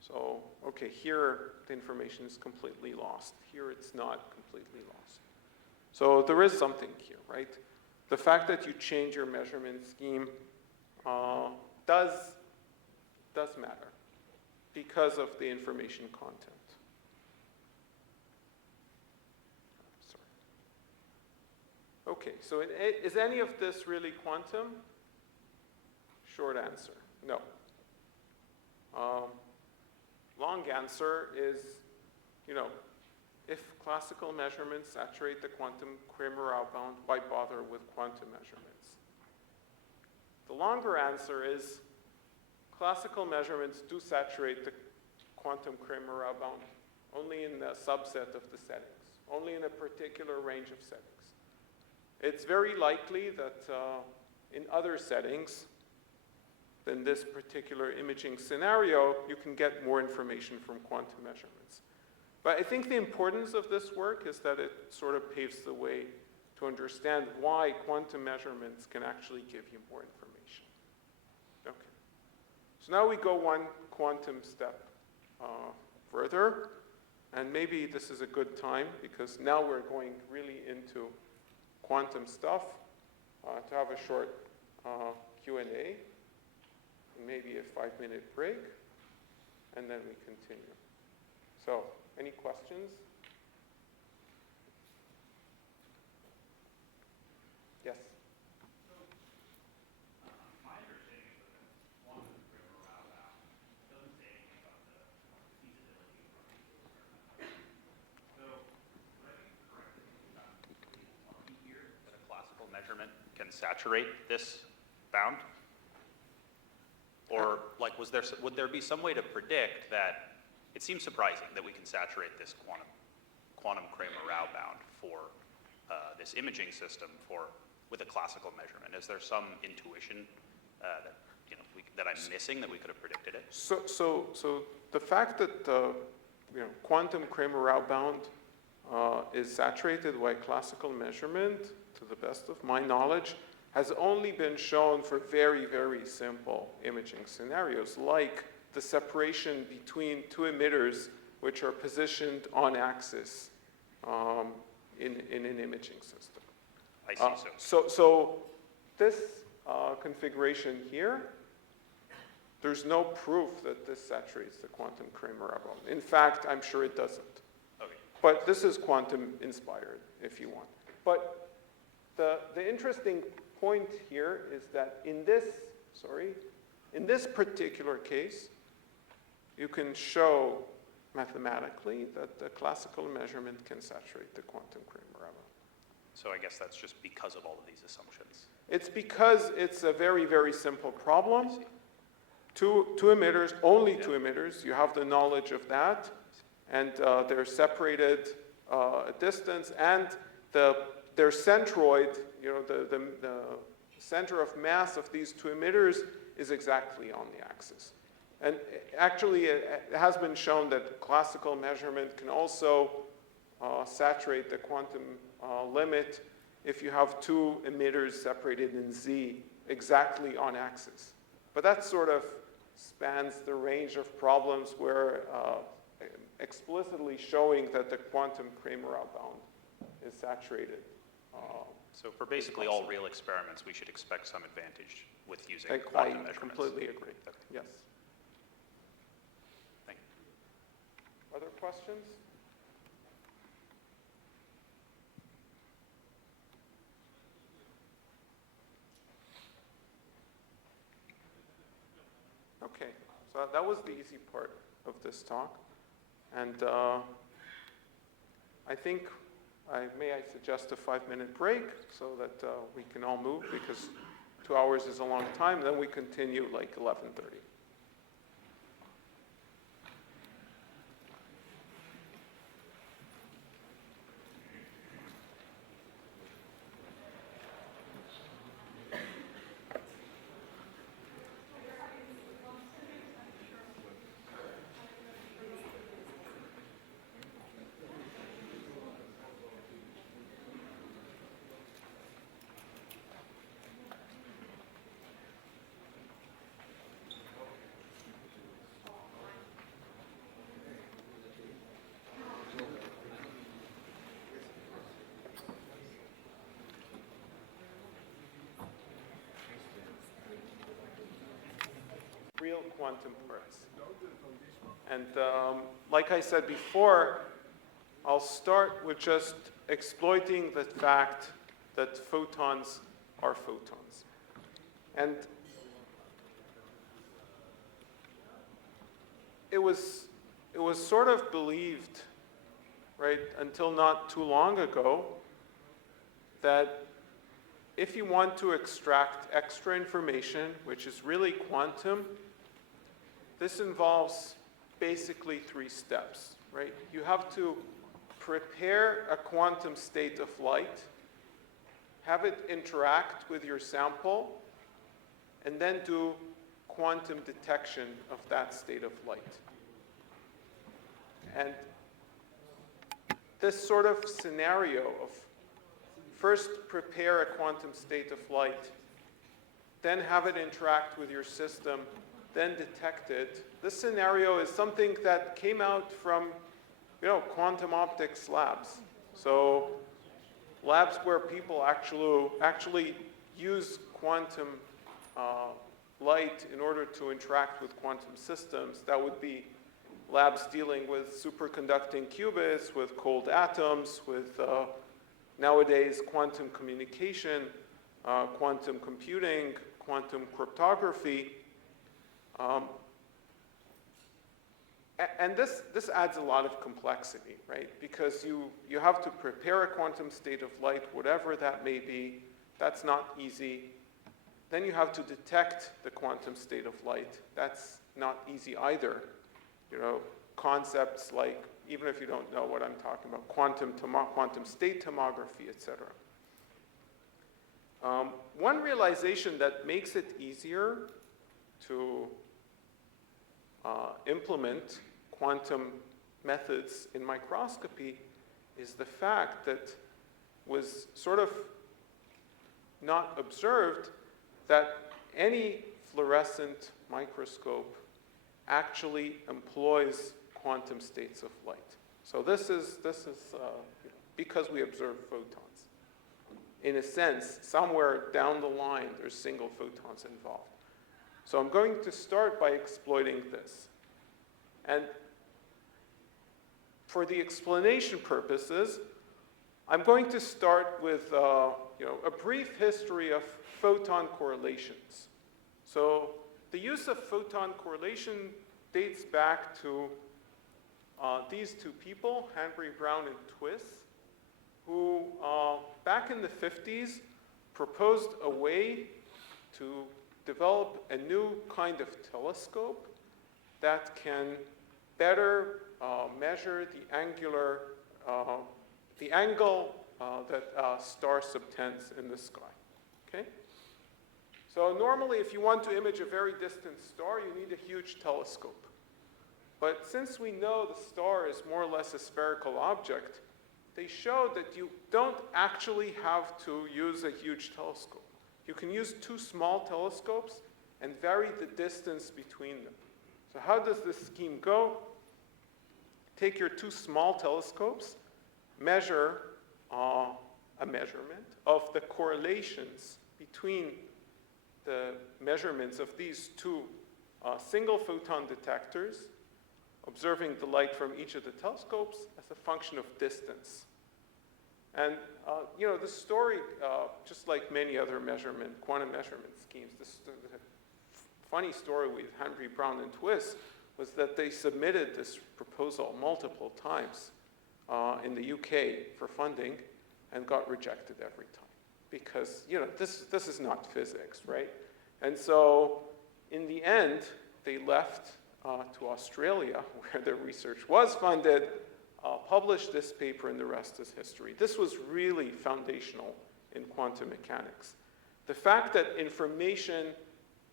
So, okay, here the information is completely lost. Here it's not completely lost. So there is something here, right? The fact that you change your measurement scheme does matter because of the information content. Sorry. Okay, so is any of this really quantum? Short answer, no. Long answer is, if classical measurements saturate the quantum Kramer-Rao bound, why bother with quantum measurements? The longer answer is, classical measurements do saturate the quantum Kramer-Rao bound only in a subset of the settings, only in a particular range of settings. It's very likely that in other settings than this particular imaging scenario, you can get more information from quantum measurements. But I think the importance of this work is that it sort of paves the way to understand why quantum measurements can actually give you more information. Okay. So now we go one quantum step further, and maybe this is a good time because now we're going really into quantum stuff to have a short Q&A, and maybe a 5-minute break, and then we continue. So, any questions? Yes? My understanding is that the quantum Kramer-Rao bound doesn't say anything about the feasibility of running those experiments. So, would I be correct that I'm talking here that a classical measurement can saturate this bound? Or, would there be some way to predict that it seems surprising that we can saturate this quantum Kramer-Rao bound for this imaging system with a classical measurement? Is there some intuition that I'm missing that we could have predicted it? So the fact that quantum Kramer-Rao bound is saturated by classical measurement, to the best of my knowledge, has only been shown for very, very simple imaging scenarios, like the separation between two emitters which are positioned on axis in an imaging system. I see. So this configuration here, there's no proof that this saturates the quantum Kramer-Rao bound. In fact, I'm sure it doesn't. Okay. But this is quantum inspired, if you want. But the interesting point here is that in this particular case, you can show mathematically that the classical measurement can saturate the quantum Kramer-Rao bound. So I guess that's just because of all of these assumptions. It's because it's a very, very simple problem. Two emitters, only two emitters, you have the knowledge of that, and they're separated a distance, and their centroid, the center of mass of these two emitters is exactly on the axis. And actually, it has been shown that classical measurement can also saturate the quantum limit if you have two emitters separated in Z exactly on axis. But that sort of spans the range of problems where explicitly showing that the quantum Kramer-Rao bound is saturated. So for basically all real experiments, we should expect some advantage with using I quantum measurements. completely agree. Okay. Yes. Thank you. Other questions? Okay, so that was the easy part of this talk. And I think, may I suggest a 5-minute break so that we can all move, because 2 hours is a long time, then we continue like 11:30. Real quantum parts. And like I said before, I'll start with just exploiting the fact that photons are photons. And it was sort of believed, right, until not too long ago, that if you want to extract extra information, which is really quantum, this involves basically 3 steps, right? You have to prepare a quantum state of light, have it interact with your sample, and then do quantum detection of that state of light. And this sort of scenario of first prepare a quantum state of light, then have it interact with your system, then detect it. This scenario is something that came out from, quantum optics labs. So labs where people actually use quantum light in order to interact with quantum systems. That would be labs dealing with superconducting qubits, with cold atoms, with nowadays quantum communication, quantum computing, quantum cryptography. And this adds a lot of complexity, right? Because you have to prepare a quantum state of light, whatever that may be. That's not easy. Then you have to detect the quantum state of light. That's not easy either. Concepts like, even if you don't know what I'm talking about, quantum state tomography, etc. One realization that makes it easier to implement quantum methods in microscopy is the fact that was sort of not observed that any fluorescent microscope actually employs quantum states of light. So this is because we observe photons. In a sense, somewhere down the line, there's single photons involved. So I'm going to start by exploiting this. And for the explanation purposes, I'm going to start with a brief history of photon correlations. So the use of photon correlation dates back to these 2 people, Hanbury Brown and Twiss, who back in the 50s proposed a way to develop a new kind of telescope that can better measure the angle that a star subtends in the sky. Okay? So normally, if you want to image a very distant star, you need a huge telescope. But since we know the star is more or less a spherical object, they showed that you don't actually have to use a huge telescope. You can use two small telescopes and vary the distance between them. So how does this scheme go? Take your two small telescopes, measure a measurement of the correlations between the measurements of these two single photon detectors, observing the light from each of the telescopes as a function of distance. And this story, just like many other quantum measurement schemes, the funny story with Henry Brown and Twiss was that they submitted this proposal multiple times in the UK for funding and got rejected every time. Because, this is not physics, right? And so, in the end, they left to Australia, where their research was funded, published this paper, and the rest is history. This was really foundational in quantum mechanics. The fact that information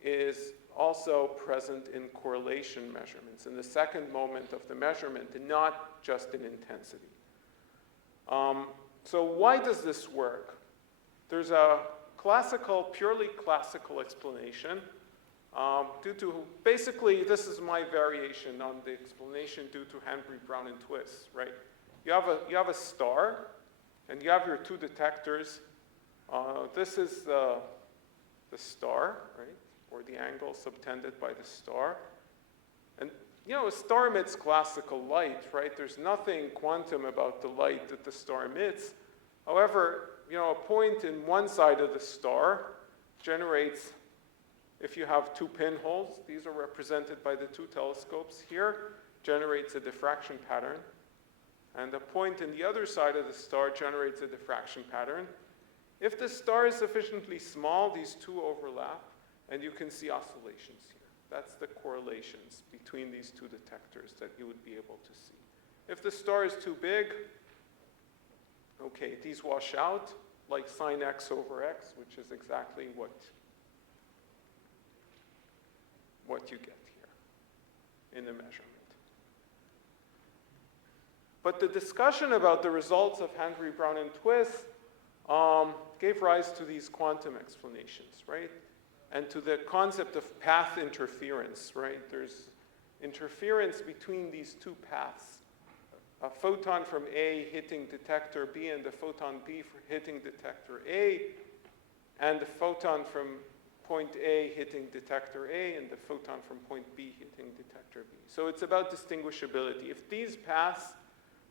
is also present in correlation measurements, in the second moment of the measurement, and not just in intensity. So why does this work? There's a purely classical explanation due to, basically, this is my variation on the explanation due to Henry, Brown, and Twiss, right? You have a star, and you have your two detectors. This is the star, right? Or the angle subtended by the star. And, a star emits classical light, right? There's nothing quantum about the light that the star emits. However, a point in one side of the star generates, if you have two pinholes, these are represented by the two telescopes here, generates a diffraction pattern. And a point in the other side of the star generates a diffraction pattern. If the star is sufficiently small, these two overlap, and you can see oscillations here. That's the correlations between these two detectors that you would be able to see. If the star is too big, okay, these wash out like sine x over x, which is exactly what you get here in the measurement. But the discussion about the results of Henry, Brown, and Twiss gave rise to these quantum explanations, right? And to the concept of path interference, right? There's interference between these two paths. A photon from A hitting detector B and the photon B hitting detector A, and the photon from point A hitting detector A and the photon from point B hitting detector B. So it's about distinguishability. If these paths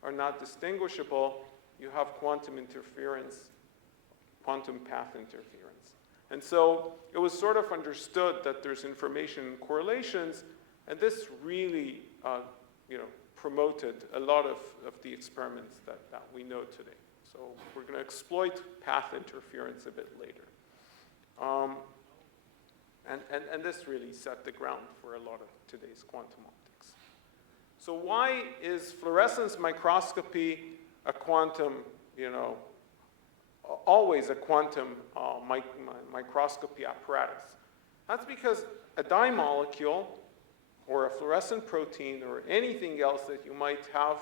are not distinguishable, you have quantum interference, quantum path interference. And so it was sort of understood that there's information in correlations, and this really promoted a lot of the experiments that we know today. So we're going to exploit path interference a bit later. And this really set the ground for a lot of today's quantum optics. So why is fluorescence microscopy a quantum, always a quantum microscopy apparatus? That's because a dye molecule or a fluorescent protein or anything else that you might have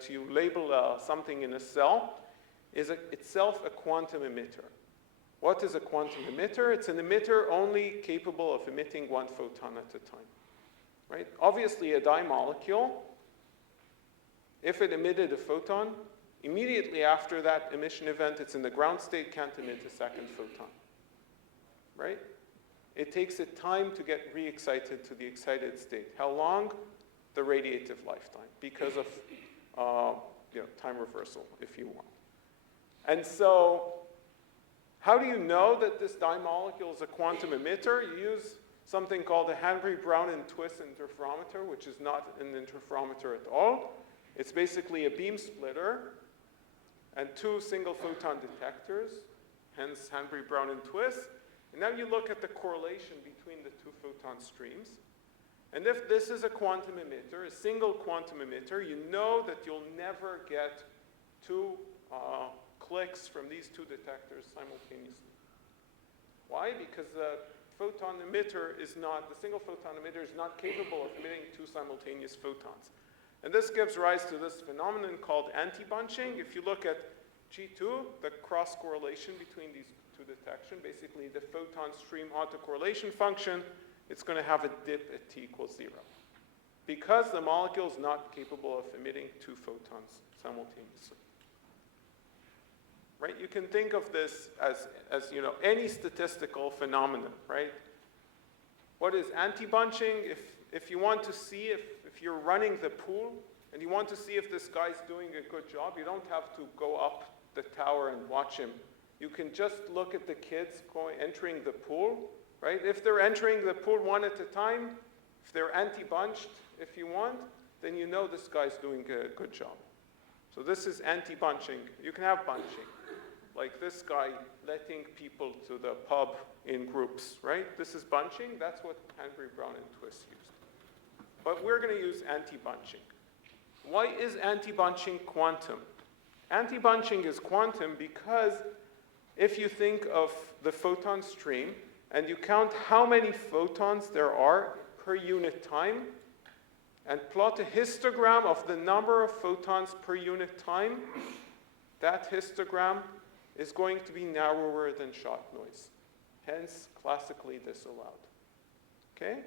to label something in a cell is itself a quantum emitter. What is a quantum emitter? It's an emitter only capable of emitting one photon at a time, right? Obviously, a dye molecule, if it emitted a photon, immediately after that emission event, it's in the ground state, can't emit a second photon, right? It takes it time to get re-excited to the excited state. How long? The radiative lifetime, because of time reversal, if you want. And so, how do you know that this dye molecule is a quantum emitter? You use something called a Henry, Brown, and Twiss interferometer, which is not an interferometer at all. It's basically a beam splitter and two single photon detectors, hence Henry, Brown, and Twiss. And now you look at the correlation between the two photon streams. And if this is a quantum emitter, a single quantum emitter, you know that you'll never get two clicks from these two detectors simultaneously. Why? Because the photon emitter is not, the single photon emitter is not capable of emitting two simultaneous photons. And this gives rise to this phenomenon called anti-bunching. If you look at G2, the cross-correlation between these two detections, basically the photon stream autocorrelation function, it's going to have a dip at t equals 0. Because the molecule is not capable of emitting 2 photons simultaneously. Right? You can think of this as you know, any statistical phenomenon, right? What is anti-bunching? If you want to see if you're running the pool and you want to see if this guy's doing a good job, you don't have to go up the tower and watch him. You can just look at the kids entering the pool, right? If they're entering the pool one at a time, if they're anti-bunched, if you want, then you know this guy's doing a good job. So this is anti-bunching. You can have bunching, like this guy letting people to the pub in groups, right? This is bunching. That's what Hanbury, Brown, and Twist used. But we're going to use anti-bunching. Why is anti-bunching quantum? Anti-bunching is quantum because if you think of the photon stream and you count how many photons there are per unit time and plot a histogram of the number of photons per unit time, that histogram is going to be narrower than shot noise. Hence, classically disallowed. Okay?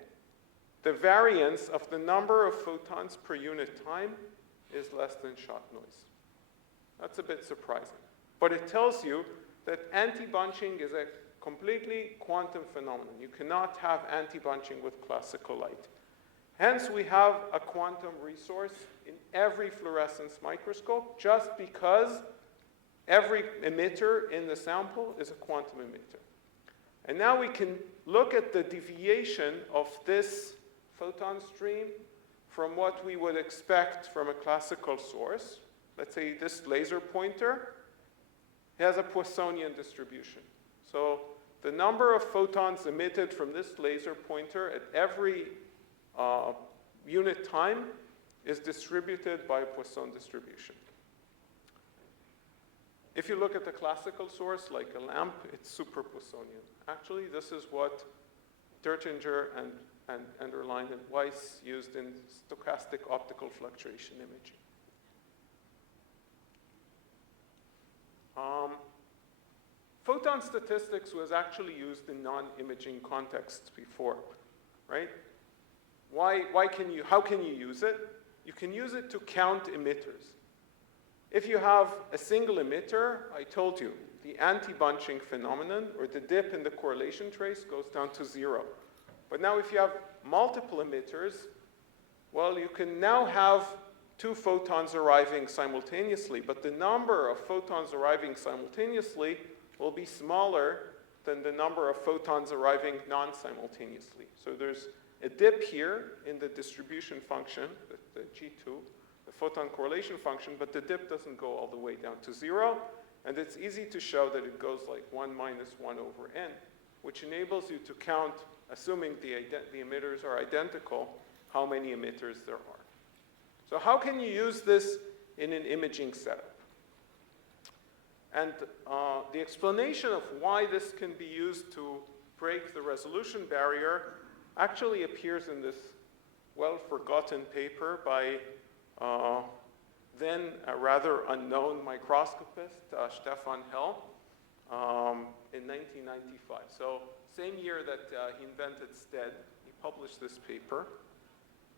The variance of the number of photons per unit time is less than shot noise. That's a bit surprising. But it tells you that anti-bunching is a completely quantum phenomenon. You cannot have anti-bunching with classical light. Hence, we have a quantum resource in every fluorescence microscope just because every emitter in the sample is a quantum emitter. And now we can look at the deviation of this photon stream from what we would expect from a classical source. Let's say this laser pointer has a Poissonian distribution. So the number of photons emitted from this laser pointer at every unit time is distributed by a Poisson distribution. If you look at the classical source, like a lamp, it's super Poissonian. Actually, this is what Dertinger and Enderlein and Weiss used in stochastic optical fluctuation imaging. Photon statistics was actually used in non-imaging contexts before, right? How can you use it? You can use it to count emitters. If you have a single emitter, I told you, the anti-bunching phenomenon, or the dip in the correlation trace, goes down to 0. But now if you have multiple emitters, well, you can now have 2 photons arriving simultaneously, but the number of photons arriving simultaneously will be smaller than the number of photons arriving non-simultaneously. So there's a dip here in the distribution function, the G2, the photon correlation function, but the dip doesn't go all the way down to 0, and it's easy to show that it goes like 1 minus 1 over n, which enables you to count, assuming the emitters are identical, how many emitters there are. So how can you use this in an imaging setup? And the explanation of why this can be used to break the resolution barrier actually appears in this well-forgotten paper by then a rather unknown microscopist, Stefan Hell, in 1995. So same year that he invented STED, he published this paper.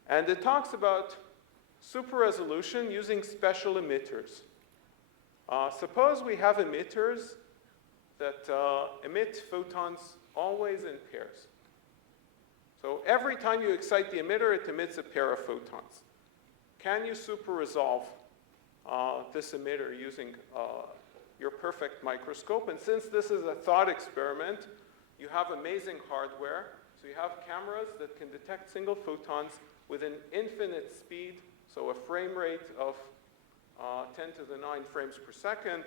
And it talks about super resolution using special emitters. Suppose we have emitters that emit photons always in pairs. So every time you excite the emitter, it emits a pair of photons. Can you super resolve this emitter using your perfect microscope? And since this is a thought experiment, you have amazing hardware. So you have cameras that can detect single photons with an infinite speed, so a frame rate of 10 to the 9 frames per second.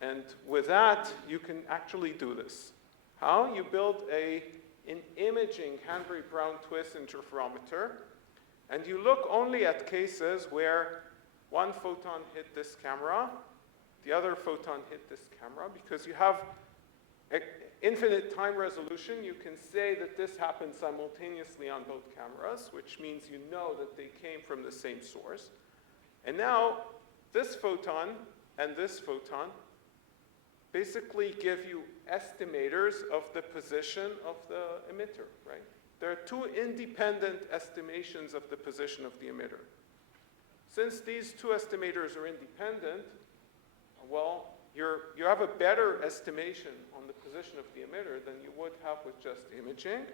And with that, you can actually do this. How? You build an imaging Hanbury Brown twist interferometer, and you look only at cases where one photon hit this camera, the other photon hit this camera, because you have infinite time resolution, you can say that this happens simultaneously on both cameras, which means you know that they came from the same source. And now, this photon and this photon basically give you estimators of the position of the emitter, right? There are two independent estimations of the position of the emitter. Since these two estimators are independent, well, you have a better estimation on the position of the emitter than you would have with just imaging.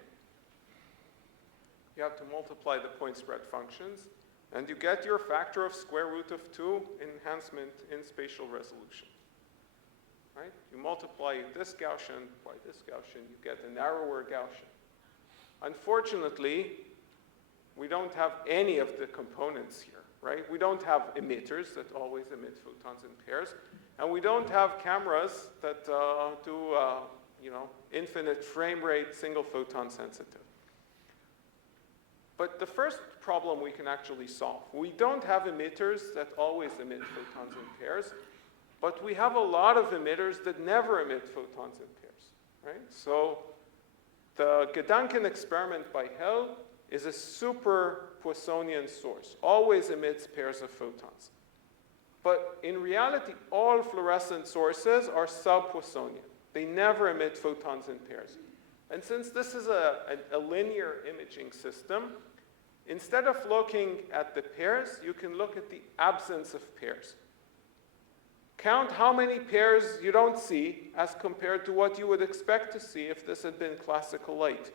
You have to multiply the point spread functions, and you get your factor of square root of 2 enhancement in spatial resolution. Right? You multiply this Gaussian by this Gaussian, you get a narrower Gaussian. Unfortunately, we don't have any of the components here, right? We don't have emitters that always emit photons in pairs, and we don't have cameras that do infinite frame rate, single photon sensitive. But the first problem we can actually solve. We don't have emitters that always emit photons in pairs, but we have a lot of emitters that never emit photons in pairs, right? So the Gedanken experiment by Hell is a super Poissonian source, always emits pairs of photons. But in reality, all fluorescent sources are sub-Poissonian. They never emit photons in pairs. And since this is a linear imaging system, instead of looking at the pairs, you can look at the absence of pairs. Count how many pairs you don't see as compared to what you would expect to see if this had been classical light,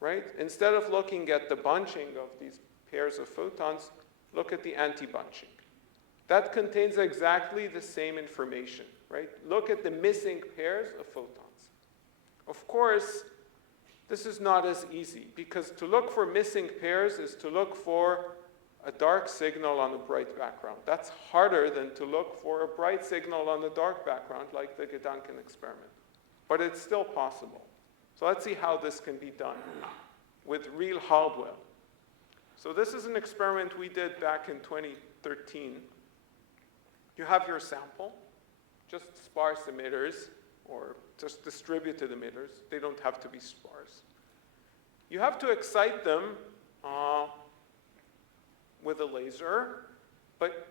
right? Instead of looking at the bunching of these pairs of photons, look at the anti-bunching. That contains exactly the same information, right? Look at the missing pairs of photons. Of course, this is not as easy, because to look for missing pairs is to look for a dark signal on a bright background. That's harder than to look for a bright signal on a dark background, like the Gedanken experiment. But it's still possible. So let's see how this can be done with real hardware. So this is an experiment we did back in 2013. You have your sample, just sparse emitters, or just distributed emitters. They don't have to be sparse. You have to excite them with a laser, but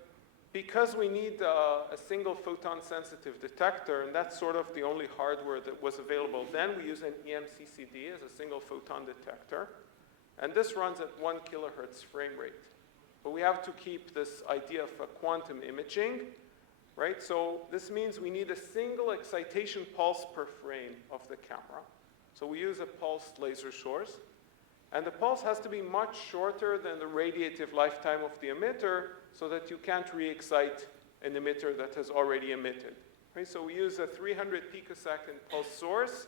because we need a single photon sensitive detector, and that's sort of the only hardware that was available then, we use an EMCCD as a single photon detector, and this runs at 1 kilohertz frame rate. But we have to keep this idea of quantum imaging, right? So this means we need a single excitation pulse per frame of the camera. So we use a pulsed laser source. And the pulse has to be much shorter than the radiative lifetime of the emitter so that you can't re-excite an emitter that has already emitted. Right? So we use a 300 picosecond pulse source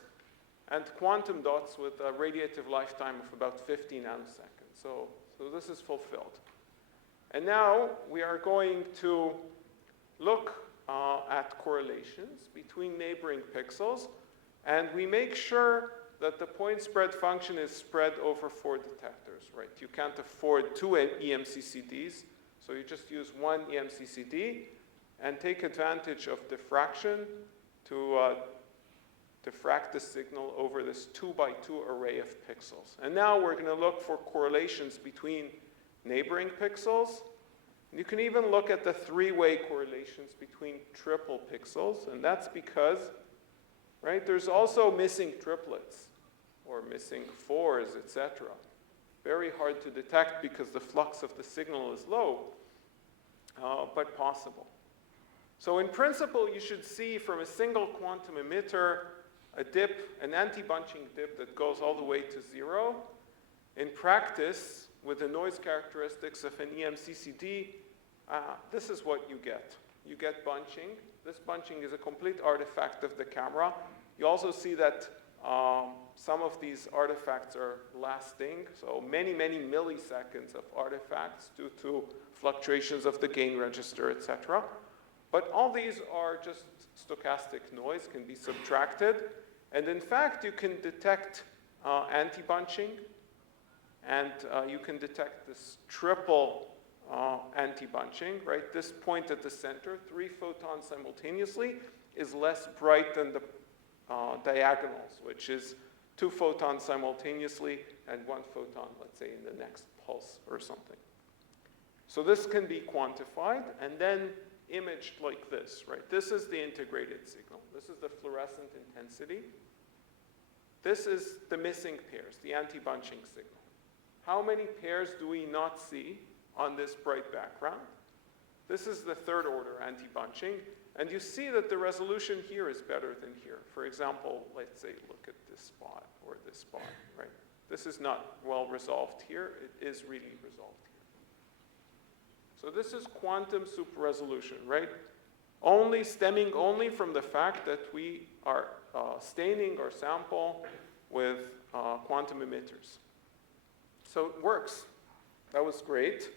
and quantum dots with a radiative lifetime of about 50 nanoseconds. So this is fulfilled. And now we are going to look at correlations between neighboring pixels, and we make sure that the point spread function is spread over 4 detectors, right? You can't afford 2 EMCCDs, so you just use 1 EMCCD and take advantage of diffraction to diffract the signal over this 2x2 array of pixels. And now we're going to look for correlations between neighboring pixels. You can even look at the 3-way correlations between triple pixels, and that's because, right, there's also missing triplets, or missing 4s, etc. Very hard to detect because the flux of the signal is low, but possible. So in principle, you should see from a single quantum emitter a dip, an anti-bunching dip that goes all the way to 0. In practice, with the noise characteristics of an EMCCD, this is what you get. You get bunching. This bunching is a complete artifact of the camera. You also see that some of these artifacts are lasting, so many, many milliseconds of artifacts due to fluctuations of the gain register, etc. But all these are just stochastic noise, can be subtracted. And in fact, you can detect anti-bunching, and you can detect this triple anti-bunching, right? This point at the center, 3 photons simultaneously, is less bright than the diagonals, which is 2 photons simultaneously and 1 photon, let's say, in the next pulse or something. So this can be quantified and then imaged like this, right? This is the integrated signal. This is the fluorescent intensity. This is the missing pairs, the anti-bunching signal. How many pairs do we not see on this bright background? This is the third order anti-bunching, and you see that the resolution here is better than here. For example, let's say, look at this spot or this spot, right? This is not well resolved here. It is really resolved here. So this is quantum super resolution, right? Stemming only from the fact that we are staining our sample with quantum emitters. So it works. That was great,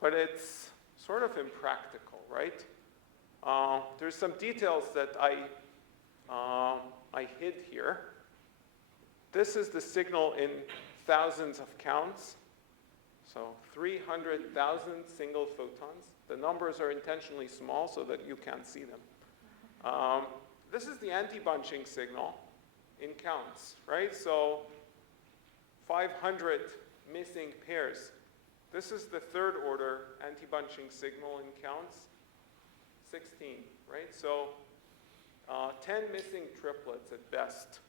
but it's sort of impractical, right? There's some details that I hid here. This is the signal in thousands of counts. So 300,000 single photons. The numbers are intentionally small so that you can't see them. This is the anti-bunching signal in counts, right? So 500 missing pairs. This is the third order anti-bunching signal in counts, 16, right? So 10 missing triplets at best.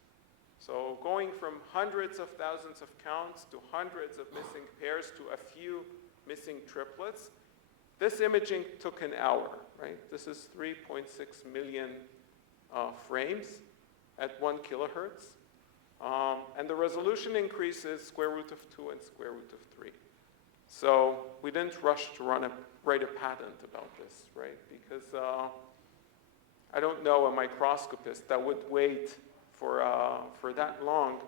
So going from hundreds of thousands of counts to hundreds of missing pairs to a few missing triplets. This imaging took an hour, right? This is 3.6 million frames at 1 kilohertz. And the resolution increases square root of 2 and square root of 3. So we didn't rush to write a patent about this, right? Because I don't know a microscopist that would wait for that long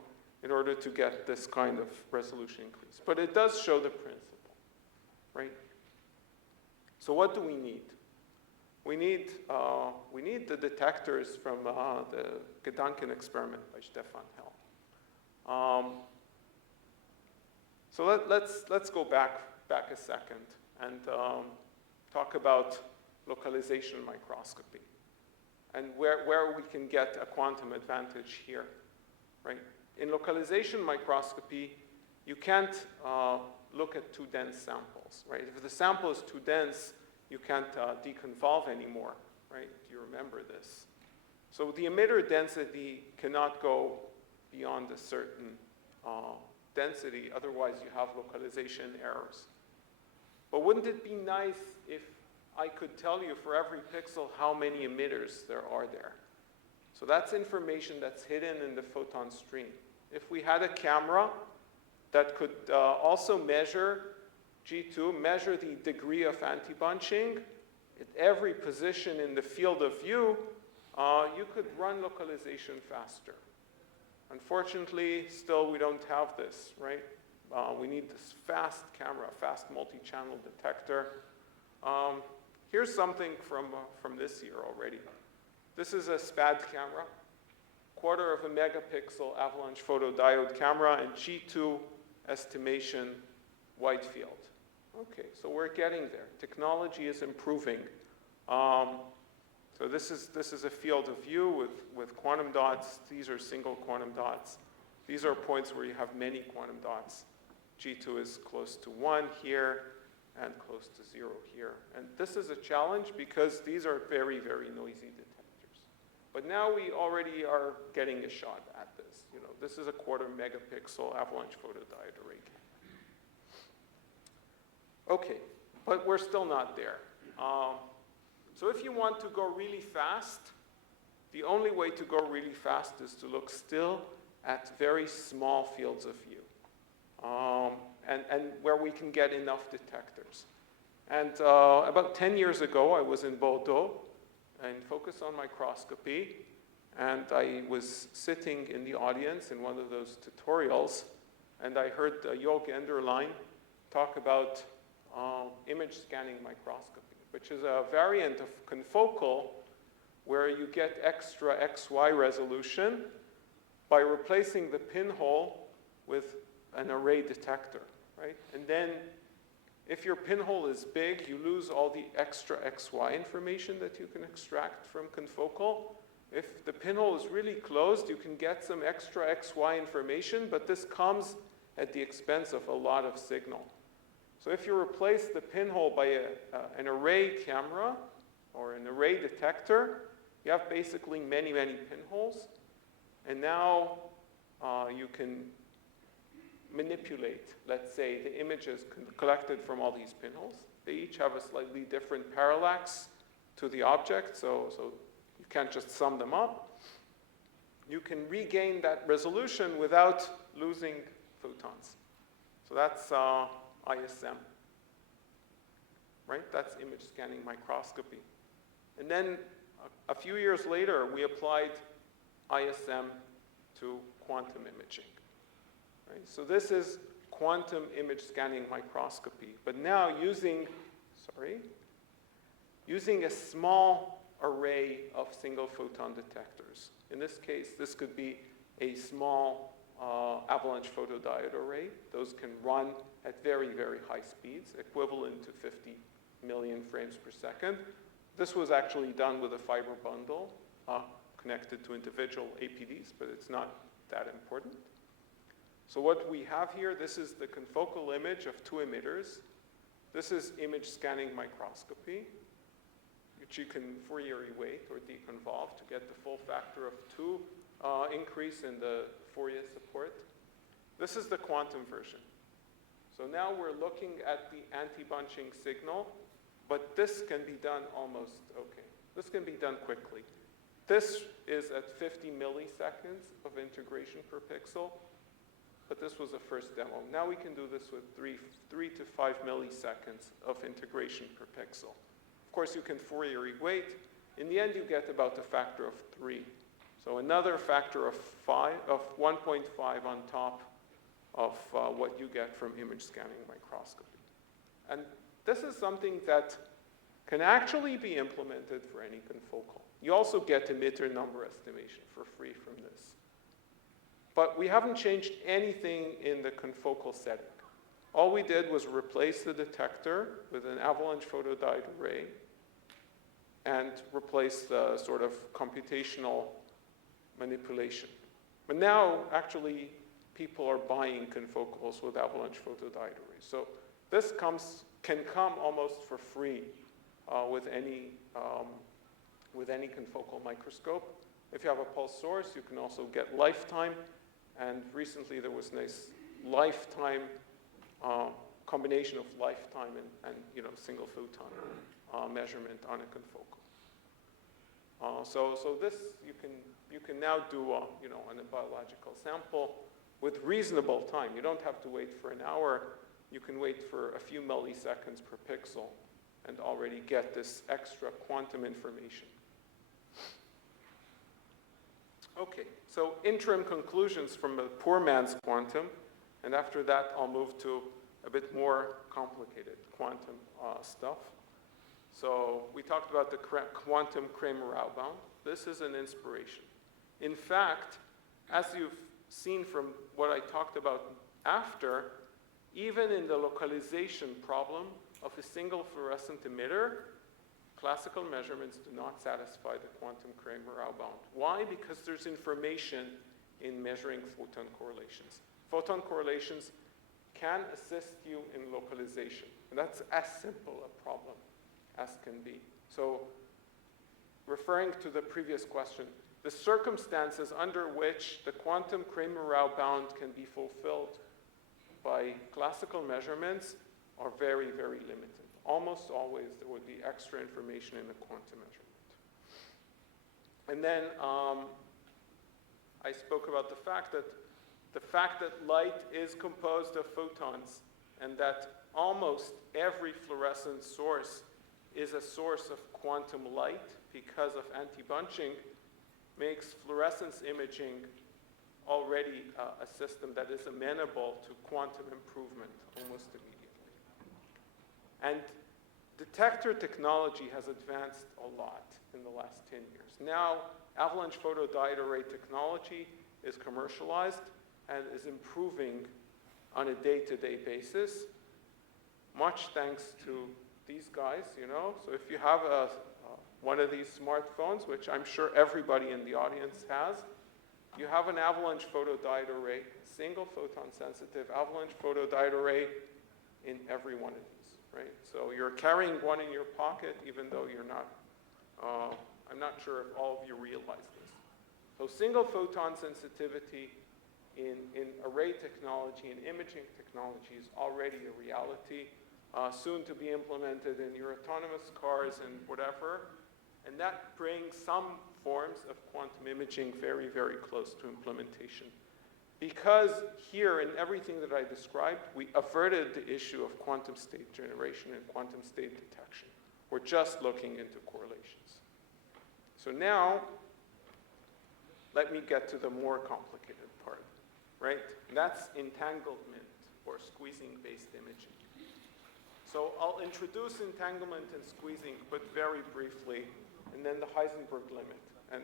in order to get this kind of resolution increase. But it does show the principle, right? So what do we need? We need the detectors from the Gedanken experiment by Stefan Hell. So let's go back a second and talk about localization microscopy and where we can get a quantum advantage here, right? In localization microscopy, you can't look at too dense samples, right? If the sample is too dense, you can't deconvolve anymore, right? Do you remember this? So the emitter density cannot go beyond a certain density, otherwise you have localization errors. But wouldn't it be nice if I could tell you for every pixel how many emitters there are there? So that's information that's hidden in the photon stream. If we had a camera that could also measure G2, measure the degree of anti-bunching at every position in the field of view, you could run localization faster. Unfortunately, still we don't have this, right? We need this fast camera, fast multi-channel detector. Here's something from this year already. This is a SPAD camera, 1/4 of a megapixel avalanche photodiode camera, and G2 estimation wide field. Okay, so we're getting there. Technology is improving. So this is a field of view with quantum dots. These are single quantum dots. These are points where you have many quantum dots. G2 is close to 1 here and close to 0 here. And this is a challenge because these are very, very noisy detectors. But now we already are getting a shot at this. You know, this is a 1/4 megapixel avalanche photodiode array. Okay, but we're still not there. So if you want to go really fast, the only way to go really fast is to look still at very small fields of view, and where we can get enough detectors. And about 10 years ago, I was in Bordeaux and focused on microscopy, and I was sitting in the audience in one of those tutorials, and I heard Jörg Enderlein talk about image scanning microscopy, which is a variant of confocal where you get extra XY resolution by replacing the pinhole with an array detector, right? And then if your pinhole is big, you lose all the extra XY information that you can extract from confocal, If the pinhole is really closed, you can get some extra XY information, but this comes at the expense of a lot of signal. So if you replace the pinhole by an array camera or an array detector, you have basically many, many pinholes. And now you can manipulate, let's say, the images collected from all these pinholes. They each have a slightly different parallax to the object, so you can't just sum them up. You can regain that resolution without losing photons. So that's ISM, right? That's image scanning microscopy. And then a few years later, we applied ISM to quantum imaging. Right? So this is quantum image scanning microscopy, but now using a small array of single photon detectors. In this case, this could be a small avalanche photodiode array. Those can run at very, very high speeds, equivalent to 50 million frames per second. This was actually done with a fiber bundle connected to individual APDs, but it's not that important. So what we have here, this is the confocal image of two emitters. This is image scanning microscopy, which you can Fourier weight or deconvolve to get the full factor of 2 increase in the Fourier support. This is the quantum version. So now we're looking at the anti-bunching signal, but this can be done almost, okay. This can be done quickly. This is at 50 milliseconds of integration per pixel, but this was a first demo. Now we can do this with 3 to 5 milliseconds of integration per pixel. Of course, you can Fourier weight. In the end, you get about a factor of 3. So another factor of 1.5 on top of what you get from image scanning microscopy. And this is something that can actually be implemented for any confocal. You also get emitter number estimation for free from this. But we haven't changed anything in the confocal setting. All we did was replace the detector with an avalanche photodiode array and replace the sort of computational manipulation. But now, actually, people are buying confocals with avalanche photodiode arrays. So this can come almost for free with any confocal microscope. If you have a pulse source, you can also get lifetime. And recently, there was nice lifetime combination of lifetime and single photon measurement on a confocal. So this you can now do on a biological sample with reasonable time. You don't have to wait for an hour. You can wait for a few milliseconds per pixel and already get this extra quantum information. Okay, so interim conclusions from a poor man's quantum, and after that I'll move to a bit more complicated quantum stuff. So we talked about the quantum Kramer-Rao bound. This is an inspiration. In fact, as you've seen from what I talked about after, even in the localization problem of a single fluorescent emitter, classical measurements do not satisfy the quantum Kramer-Rao bound. Why? Because there's information in measuring photon correlations. Photon correlations can assist you in localization. And that's as simple a problem as can be. So referring to the previous question, the circumstances under which the quantum Kramer-Rao bound can be fulfilled by classical measurements are very, very limited. Almost always there would be extra information in the quantum measurement. And then I spoke about the fact that light is composed of photons and that almost every fluorescent source is a source of quantum light because of anti-bunching makes fluorescence imaging already a system that is amenable to quantum improvement almost immediately. And detector technology has advanced a lot in the last 10 years. Now, avalanche photodiode array technology is commercialized and is improving on a day-to-day basis, much thanks to these guys, So if you have one of these smartphones, which I'm sure everybody in the audience has, you have an avalanche photodiode array, single photon sensitive avalanche photodiode array in every one of these, right? So you're carrying one in your pocket, even though you're not, I'm not sure if all of you realize this. So single photon sensitivity in array technology and imaging technology is already a reality, soon to be implemented in your autonomous cars and whatever. And that brings some forms of quantum imaging very, very close to implementation. Because here, in everything that I described, we averted the issue of quantum state generation and quantum state detection. We're just looking into correlations. So now, let me get to the more complicated part, right? And that's entanglement or squeezing-based imaging. So I'll introduce entanglement and squeezing, but very briefly, and then the Heisenberg limit. And,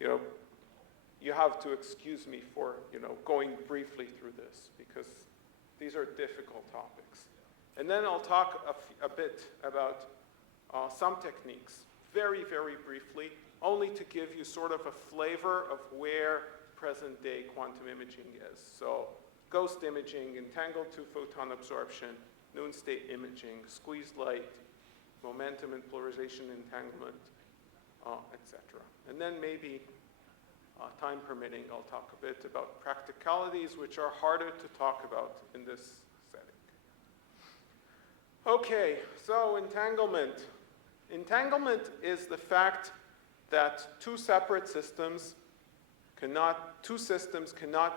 you know, you have to excuse me for, you know, going briefly through this, because these are difficult topics. And then I'll talk a bit about some techniques, very, very briefly, only to give you sort of a flavor of where present-day quantum imaging is. So ghost imaging, entangled two-photon absorption, noon state imaging, squeezed light, momentum and polarization entanglement, etc. And then maybe, time permitting, I'll talk a bit about practicalities, which are harder to talk about in this setting. Okay, so entanglement. Entanglement is the fact that two systems cannot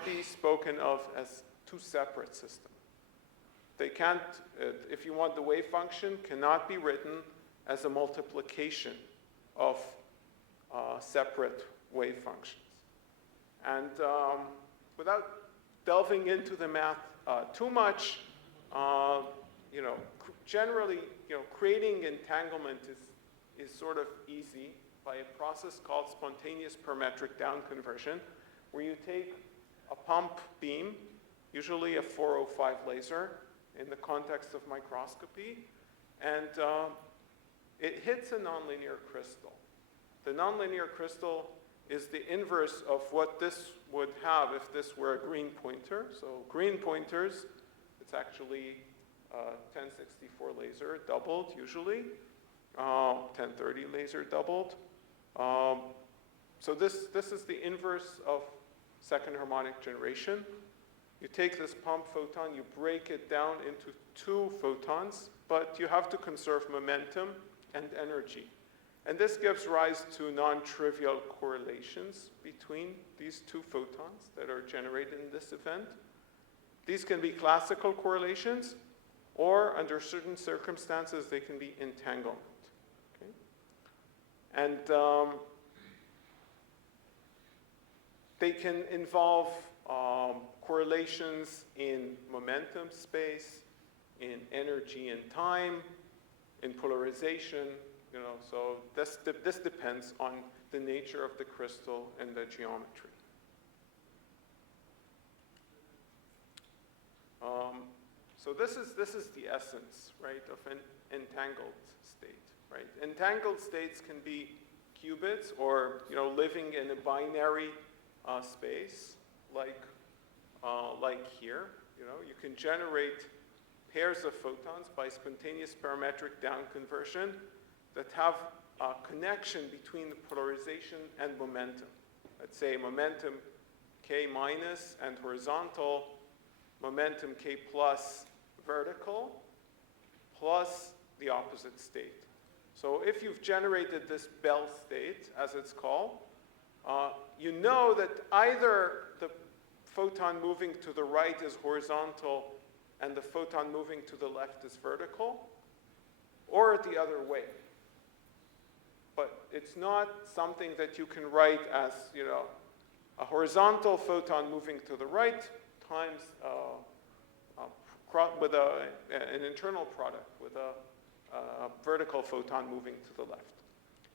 be spoken of as two separate systems. They can't, if you want the wave function, cannot be written as a multiplication of separate wave functions. And without delving into the math too much, you know, generally, you know, creating entanglement is sort of easy by a process called spontaneous parametric down conversion, where you take a pump beam, usually a 405 laser, in the context of microscopy, and it hits a nonlinear crystal. The nonlinear crystal is the inverse of what this would have if this were a green pointer. So green pointers, it's actually 1064 laser doubled usually, 1030 laser doubled. So this is the inverse of second harmonic generation. You take this pump photon, you break it down into two photons, but you have to conserve momentum and energy. And this gives rise to non-trivial correlations between these two photons that are generated in this event. These can be classical correlations, or under certain circumstances, they can be entanglement. Okay? And they can involve correlations in momentum space, in energy and time, in polarization, you know, so this depends on the nature of the crystal and the geometry. So this is the essence, right, of an entangled state, right? Entangled states can be qubits, or, you know, living in a binary space, like here. You know, you can generate pairs of photons by spontaneous parametric down conversion that have a connection between the polarization and momentum. Let's say momentum K minus and horizontal, momentum K plus vertical, plus the opposite state. So if you've generated this Bell state, as it's called, you know that either the photon moving to the right is horizontal and the photon moving to the left is vertical, or the other way. But it's not something that you can write as, you know, a horizontal photon moving to the right times with an internal product with a vertical photon moving to the left.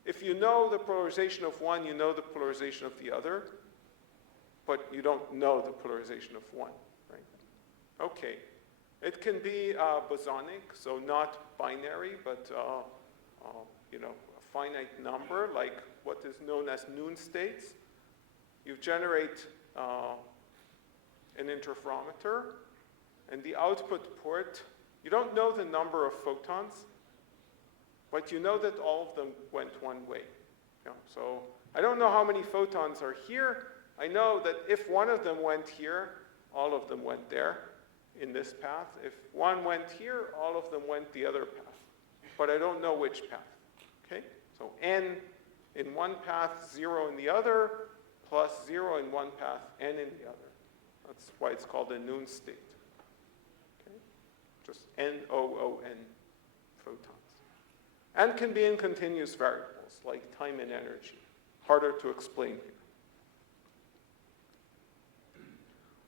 If you know the polarization of one, you know the polarization of the other, but you don't know the polarization of one, right? Okay. It can be bosonic, so not binary, but you know, finite number, like what is known as Noon states. You generate an interferometer, and the output port, you don't know the number of photons, but you know that all of them went one way. Yeah, so I don't know how many photons are here. I know that if one of them went here, all of them went there in this path. If one went here, all of them went the other path. But I don't know which path. Okay? So n in one path, 0 in the other, plus 0 in one path, n in the other. That's why it's called a Noon state. Okay? Just N-O-O-N photons. And can be in continuous variables, like time and energy. Harder to explain here.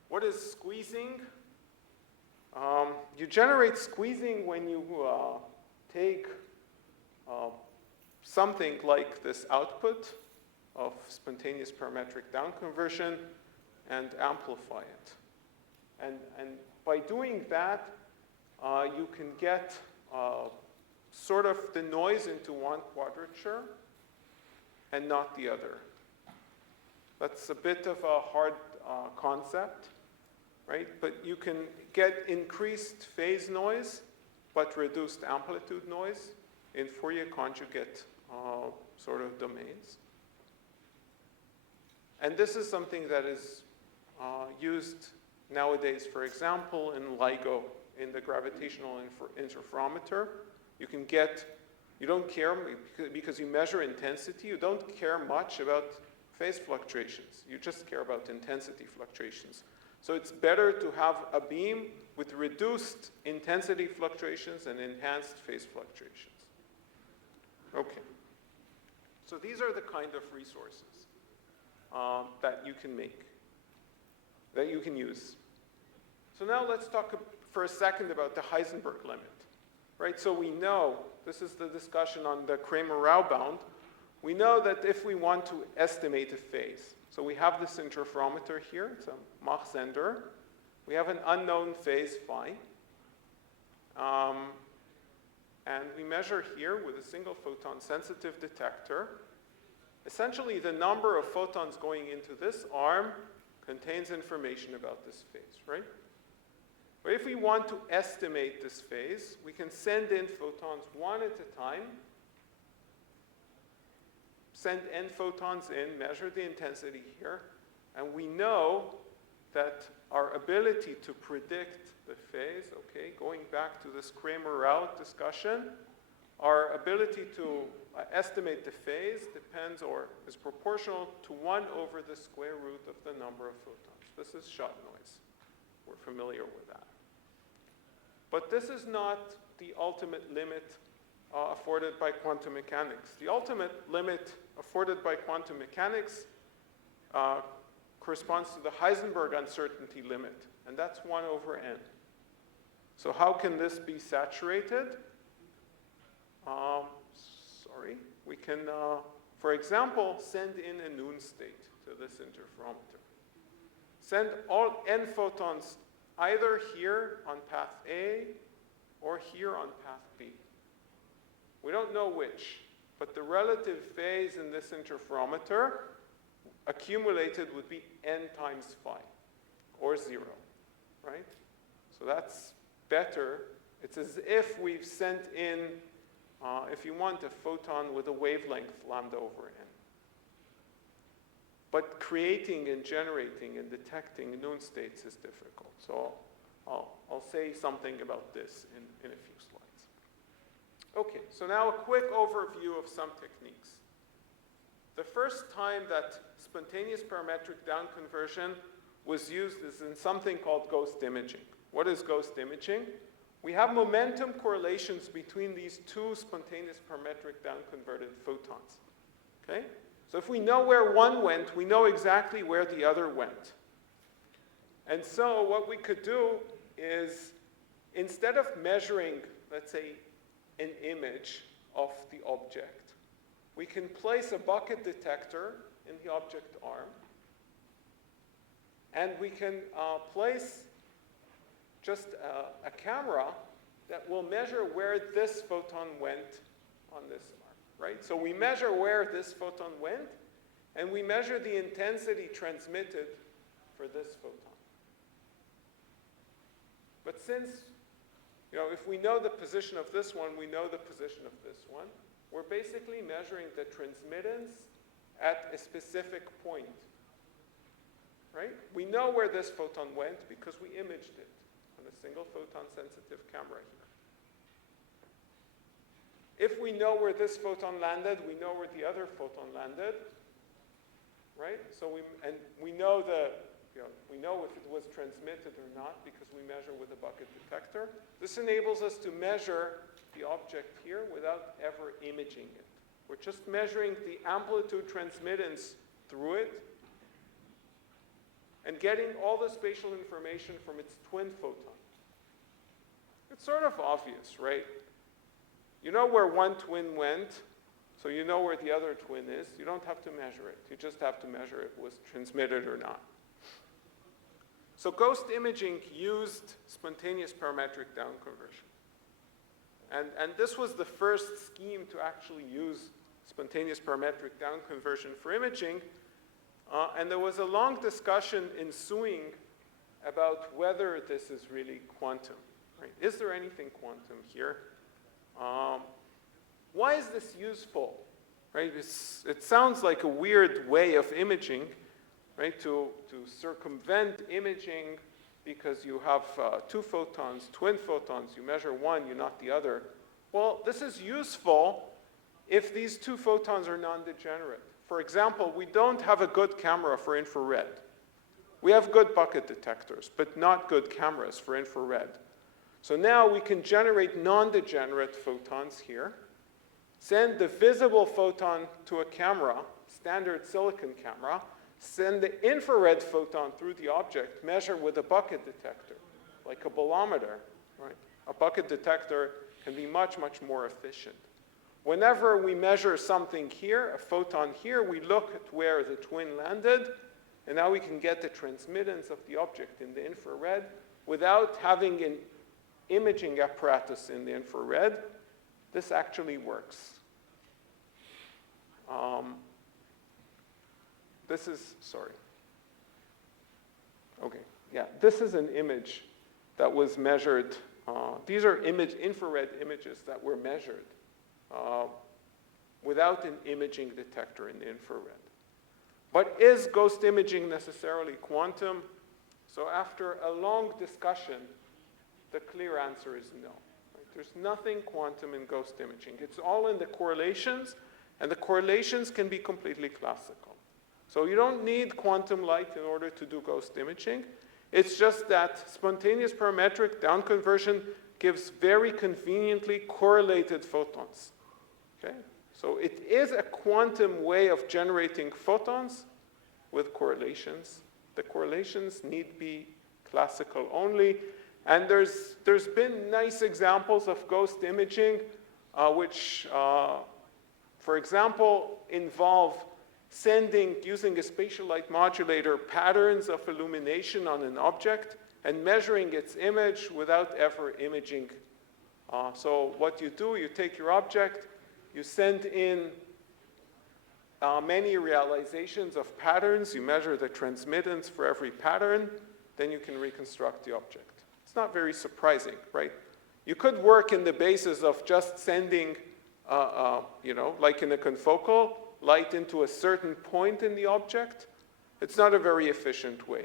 What is squeezing? You generate squeezing when you take something like this output of spontaneous parametric down conversion and amplify it. And by doing that, you can get sort of the noise into one quadrature and not the other. That's a bit of a hard concept, right? But you can get increased phase noise, but reduced amplitude noise in Fourier conjugate sort of domains. And this is something that is used nowadays, for example, in LIGO, in the gravitational interferometer. You can get, you don't care, because you measure intensity, you don't care much about phase fluctuations. You just care about intensity fluctuations. So it's better to have a beam with reduced intensity fluctuations and enhanced phase fluctuations. Okay. So these are the kind of resources that you can make, that you can use. So now let's talk for a second about the Heisenberg limit. Right, so we know, this is the discussion on the Kramer-Rao bound, we know that if we want to estimate a phase, so we have this interferometer here, it's a Mach-Zehnder, we have an unknown phase phi, and we measure here with a single photon sensitive detector. Essentially, the number of photons going into this arm contains information about this phase, right? But if we want to estimate this phase, we can send in photons one at a time, send n photons in, measure the intensity here, and we know that our ability to predict the phase, okay, going back to this Kramer-Rao discussion, our ability to estimate the phase depends or is proportional to 1 over the square root of the number of photons. This is shot noise. We're familiar with that. But this is not the ultimate limit afforded by quantum mechanics. The ultimate limit afforded by quantum mechanics corresponds to the Heisenberg uncertainty limit, and that's 1 over n. So how can this be saturated? We can, for example, send in a Noon state to this interferometer. Send all n photons either here on path A or here on path B. We don't know which, but the relative phase in this interferometer accumulated would be n times phi, or 0, right? So that's better. It's as if we've sent in, if you want, a photon with a wavelength lambda over n. But creating and generating and detecting Noon states is difficult. So I'll say something about this in a few slides. Okay, so now a quick overview of some techniques. The first time that spontaneous parametric down conversion was used is in something called ghost imaging. What is ghost imaging? We have momentum correlations between these two spontaneous parametric down converted photons. Okay? So if we know where one went, we know exactly where the other went. And so what we could do is, instead of measuring, let's say, an image of the object, we can place a bucket detector in the object arm, and we can place just a camera that will measure where this photon went on this arm. right? So we measure where this photon went, and we measure the intensity transmitted for this photon. But since, if we know the position of this one, we know the position of this one, we're basically measuring the transmittance at a specific point, right? We know where this photon went because we imaged it on a single photon sensitive camera here. If we know where this photon landed, we know where the other photon landed, right? So we know we know if it was transmitted or not because we measure with a bucket detector. This enables us to measure the object here without ever imaging it. We're just measuring the amplitude transmittance through it and getting all the spatial information from its twin photon. It's sort of obvious, right? You know where one twin went, so you know where the other twin is. You don't have to measure it. You just have to measure if it was transmitted or not. So ghost imaging used spontaneous parametric down conversion. And this was the first scheme to actually use spontaneous parametric down conversion for imaging. And there was a long discussion ensuing about whether this is really quantum. Right? Is there anything quantum here? Why is this useful? Right? It sounds like a weird way of imaging, right? To circumvent imaging because you have two photons, twin photons. You measure one, you not the other. Well, this is useful if these two photons are non-degenerate. For example, we don't have a good camera for infrared. We have good bucket detectors, but not good cameras for infrared. So now we can generate non-degenerate photons here, send the visible photon to a camera, standard silicon camera, send the infrared photon through the object, measure with a bucket detector, like a bolometer, right? A bucket detector can be much, much more efficient. Whenever we measure something here, a photon here, we look at where the twin landed, and now we can get the transmittance of the object in the infrared without having an imaging apparatus in the infrared. This actually works. This is an image that was measured. These are infrared images that were measured without an imaging detector in the infrared. But is ghost imaging necessarily quantum? So after a long discussion, the clear answer is no. Right? There's nothing quantum in ghost imaging. It's all in the correlations, and the correlations can be completely classical. So you don't need quantum light in order to do ghost imaging. It's just that spontaneous parametric down conversion gives very conveniently correlated photons. Okay? So it is a quantum way of generating photons with correlations. The correlations need be classical only. And there's been nice examples of ghost imaging which, for example, involve using a spatial light modulator, patterns of illumination on an object and measuring its image without ever imaging. So what you do, you take your object, you send in many realizations of patterns, you measure the transmittance for every pattern, then you can reconstruct the object. It's not very surprising, right? You could work in the basis of just sending, like in a confocal, light into a certain point in the object. It's not a very efficient way.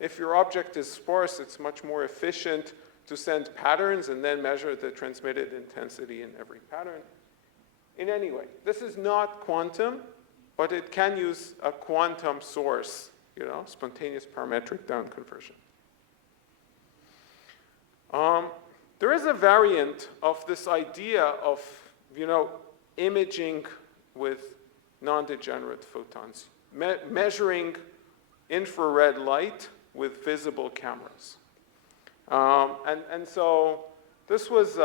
If your object is sparse, it's much more efficient to send patterns and then measure the transmitted intensity in every pattern. In any way, this is not quantum, but it can use a quantum source, spontaneous parametric down conversion. There is a variant of this idea of, imaging with non-degenerate photons, measuring infrared light with visible cameras. And so this was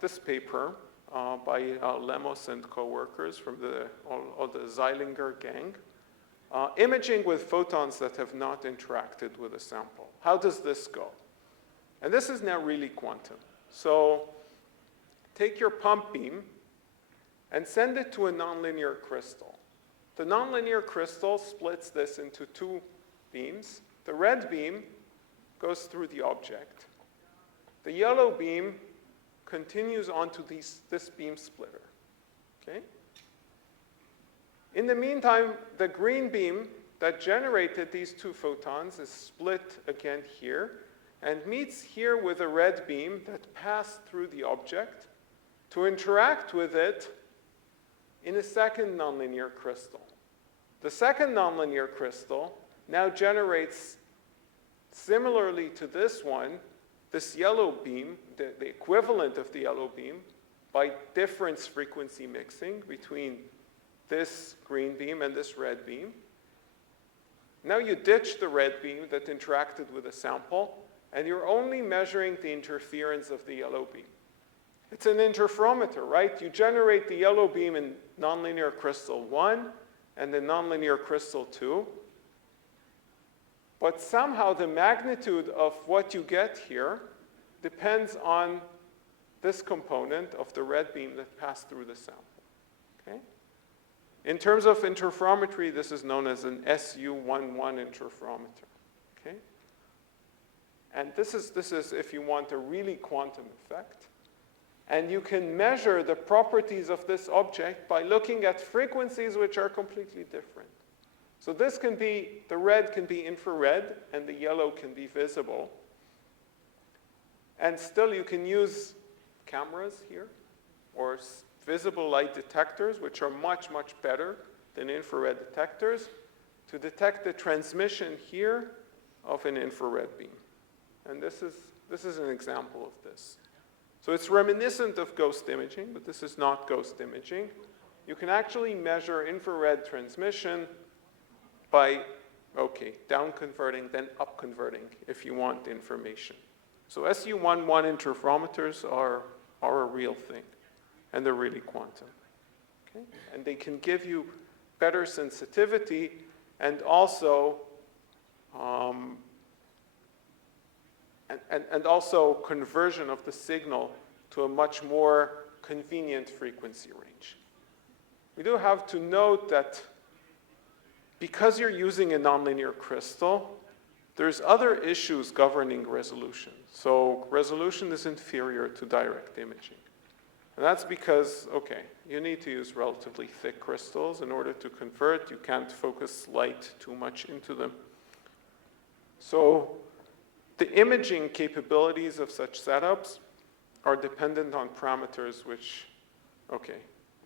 this paper by Lemos and co-workers from the Zeilinger gang, imaging with photons that have not interacted with a sample. How does this go? And this is now really quantum. So take your pump beam and send it to a nonlinear crystal. The nonlinear crystal splits this into two beams. The red beam goes through the object. The yellow beam continues onto this beam splitter. Okay? In the meantime, the green beam that generated these two photons is split again here and meets here with a red beam that passed through the object to interact with it in a second nonlinear crystal. The second nonlinear crystal now generates, similarly to this one, this yellow beam, the equivalent of the yellow beam, by difference frequency mixing between this green beam and this red beam. Now you ditch the red beam that interacted with a sample, and you're only measuring the interference of the yellow beam. It's an interferometer, right? You generate the yellow beam in nonlinear crystal 1 and the nonlinear crystal 2. But somehow the magnitude of what you get here depends on this component of the red beam that passed through the sample. Okay? In terms of interferometry, this is known as an SU11 interferometer. Okay? And this is, if you want, a really quantum effect. And you can measure the properties of this object by looking at frequencies which are completely different. So this can be, the red can be infrared, and the yellow can be visible. And still you can use cameras here, or visible light detectors, which are much, much better than infrared detectors, to detect the transmission here of an infrared beam. And this is an example of this. So it's reminiscent of ghost imaging, but this is not ghost imaging. You can actually measure infrared transmission by, down converting, then up converting if you want information. So SU11 interferometers are a real thing, and they're really quantum. Okay? And they can give you better sensitivity and also and also conversion of the signal to a much more convenient frequency range. We do have to note that because you're using a nonlinear crystal, there's other issues governing resolution. So resolution is inferior to direct imaging. And that's because, you need to use relatively thick crystals in order to convert. You can't focus light too much into them. So the imaging capabilities of such setups are dependent on parameters which,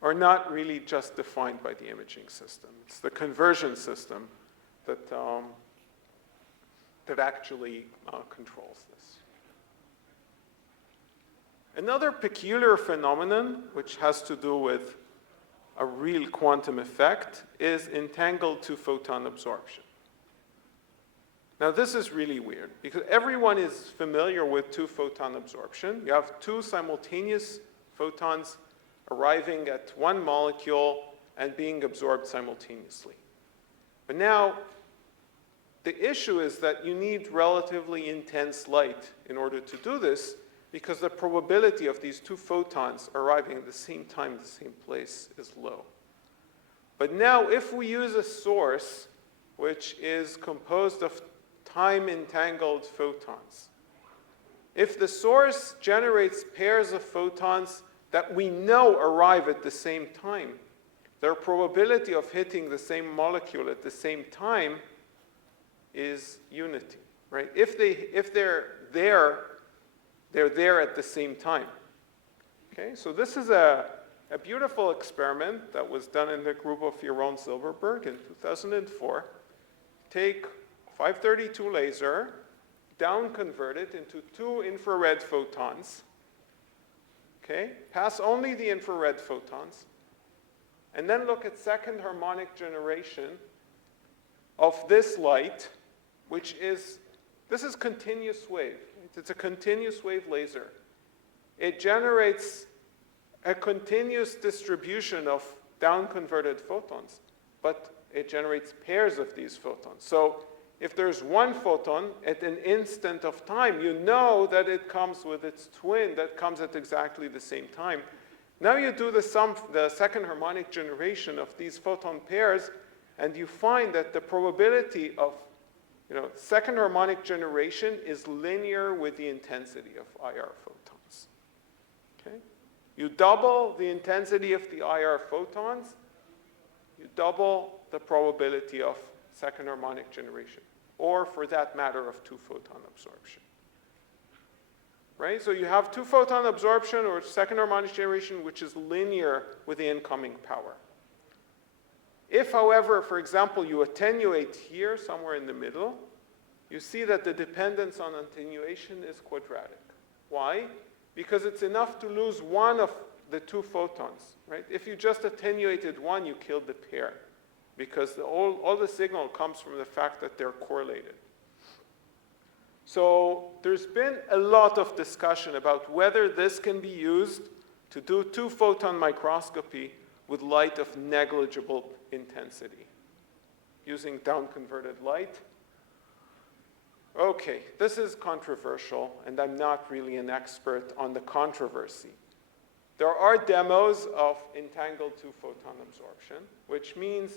are not really just defined by the imaging system. It's the conversion system that, that actually controls this. Another peculiar phenomenon, which has to do with a real quantum effect, is entangled two-photon absorption. Now, this is really weird, because everyone is familiar with two-photon absorption. You have two simultaneous photons arriving at one molecule and being absorbed simultaneously. But now, the issue is that you need relatively intense light in order to do this, because the probability of these two photons arriving at the same time in the same place is low. But now, if we use a source which is composed of time-entangled photons, if the source generates pairs of photons that we know arrive at the same time, their probability of hitting the same molecule at the same time is unity, right? If they're there, they're there at the same time. Okay, so this is a beautiful experiment that was done in the group of Oron Silverberg in 2004. Take 532 laser, down convert it into two infrared photons. Okay, pass only the infrared photons, and then look at second harmonic generation of this light, which is, this is continuous wave. It's a continuous wave laser. It generates a continuous distribution of down-converted photons, but it generates pairs of these photons. So if there's one photon at an instant of time, you know that it comes with its twin that comes at exactly the same time. Now you do the second harmonic generation of these photon pairs, and you find that the probability of second harmonic generation is linear with the intensity of IR photons. Okay? You double the intensity of the IR photons, you double the probability of second harmonic generation, or for that matter, of two-photon absorption. Right? So you have two-photon absorption or second harmonic generation, which is linear with the incoming power. If, however, for example, you attenuate here, somewhere in the middle, you see that the dependence on attenuation is quadratic. Why? Because it's enough to lose one of the two photons. Right? If you just attenuated one, you killed the pair, because all the signal comes from the fact that they're correlated. So there's been a lot of discussion about whether this can be used to do two-photon microscopy with light of negligible intensity, using down-converted light. Okay, this is controversial, and I'm not really an expert on the controversy. There are demos of entangled two-photon absorption, which means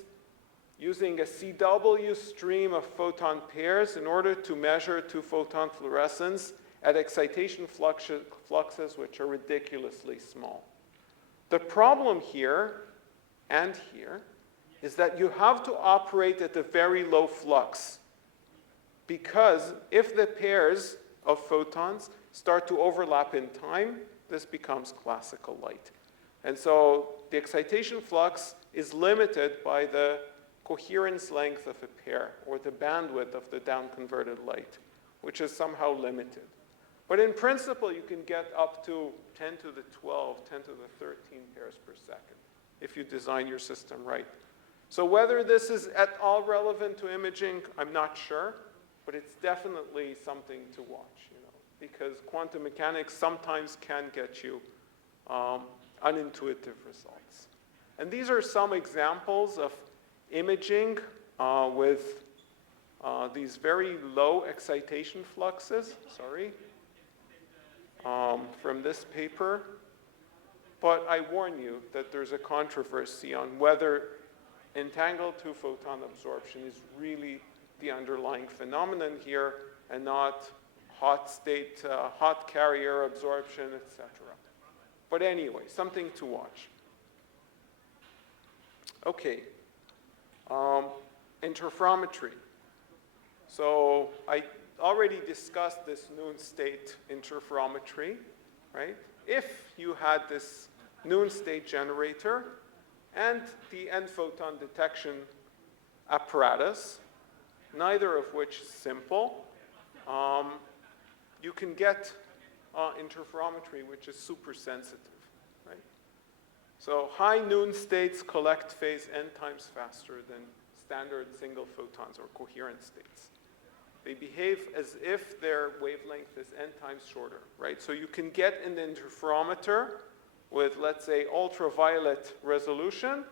using a CW stream of photon pairs in order to measure two-photon fluorescence at excitation fluxes which are ridiculously small. The problem here and here is that you have to operate at a very low flux, because if the pairs of photons start to overlap in time, this becomes classical light. And so the excitation flux is limited by the coherence length of a pair, or the bandwidth of the down-converted light, which is somehow limited. But in principle, you can get up to 10 to the 12, 10 to the 13 pairs per second if you design your system right. So whether this is at all relevant to imaging, I'm not sure, but it's definitely something to watch, because quantum mechanics sometimes can get you unintuitive results. And these are some examples of imaging with these very low excitation fluxes, from this paper. But I warn you that there's a controversy on whether entangled two-photon absorption is really the underlying phenomenon here, and not hot carrier absorption, etc. But anyway, something to watch. Okay. Interferometry. So I already discussed this noon state interferometry, right? If you had this noon state generator and the end photon detection apparatus, neither of which is simple, you can get interferometry which is super sensitive, right? So high noon states collect phase n times faster than standard single photons or coherent states. They behave as if their wavelength is n times shorter, right? So you can get an interferometer with, let's say, ultraviolet resolution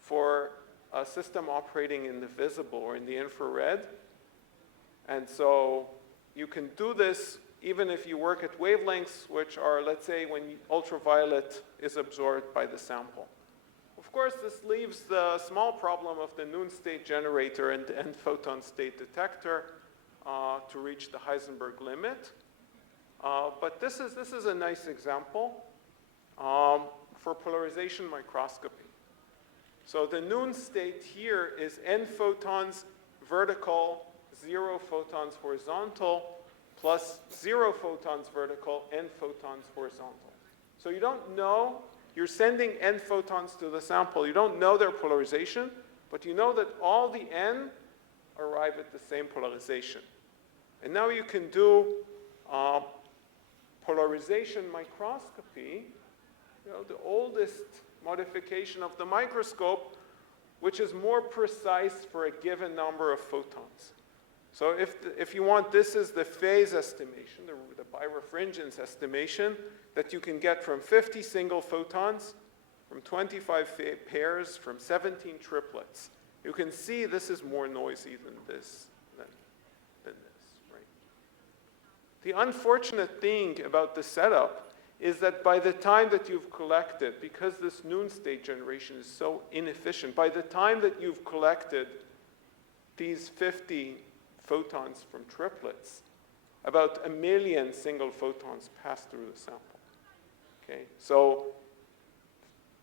for a system operating in the visible or in the infrared. And so you can do this even if you work at wavelengths which are, let's say, when ultraviolet is absorbed by the sample. Of course, this leaves the small problem of the noon state generator and the end photon state detector to reach the Heisenberg limit. But this is a nice example for polarization microscopy. So the noon state here is n photons vertical, 0 photons horizontal, plus 0 photons vertical, n photons horizontal. So you don't know, you're sending n photons to the sample. You don't know their polarization, but you know that all the n arrive at the same polarization. And now you can do polarization microscopy, the oldest modification of the microscope, which is more precise for a given number of photons. So if you want, this is the phase estimation, the birefringence estimation that you can get from 50 single photons, from 25 pairs, from 17 triplets. You can see this is more noisy than this, right? The unfortunate thing about the setup is that by the time that you've collected, because this noon state generation is so inefficient, by the time that you've collected these 50 photons from triplets, about 1 million single photons pass through the sample. Okay? So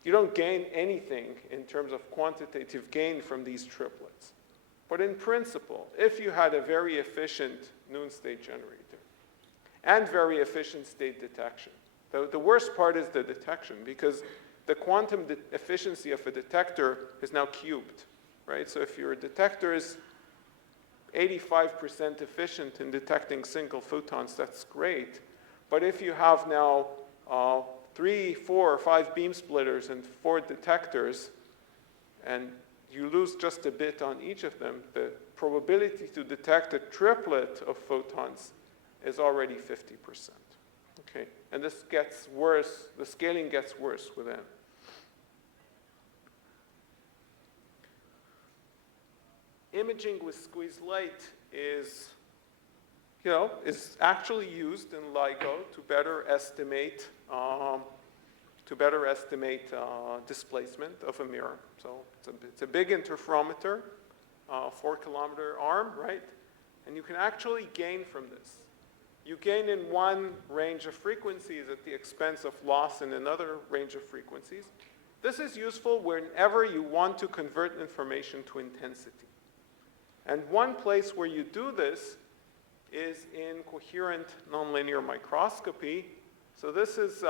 you don't gain anything in terms of quantitative gain from these triplets. But in principle, if you had a very efficient noon state generator and very efficient state detection, the worst part is the detection, because the quantum efficiency of a detector is now cubed, right? So if your detector is 85% efficient in detecting single photons, that's great. But if you have now 3, 4, or 5 beam splitters and 4 detectors, and you lose just a bit on each of them, the probability to detect a triplet of photons is already 50%. Okay, and this gets worse, the scaling gets worse with n. Imaging with squeezed light is actually used in LIGO to better estimate displacement of a mirror. So it's a big interferometer, 4-kilometer arm, right? And you can actually gain from this. You gain in one range of frequencies at the expense of loss in another range of frequencies. This is useful whenever you want to convert information to intensity. And one place where you do this is in coherent nonlinear microscopy. So this is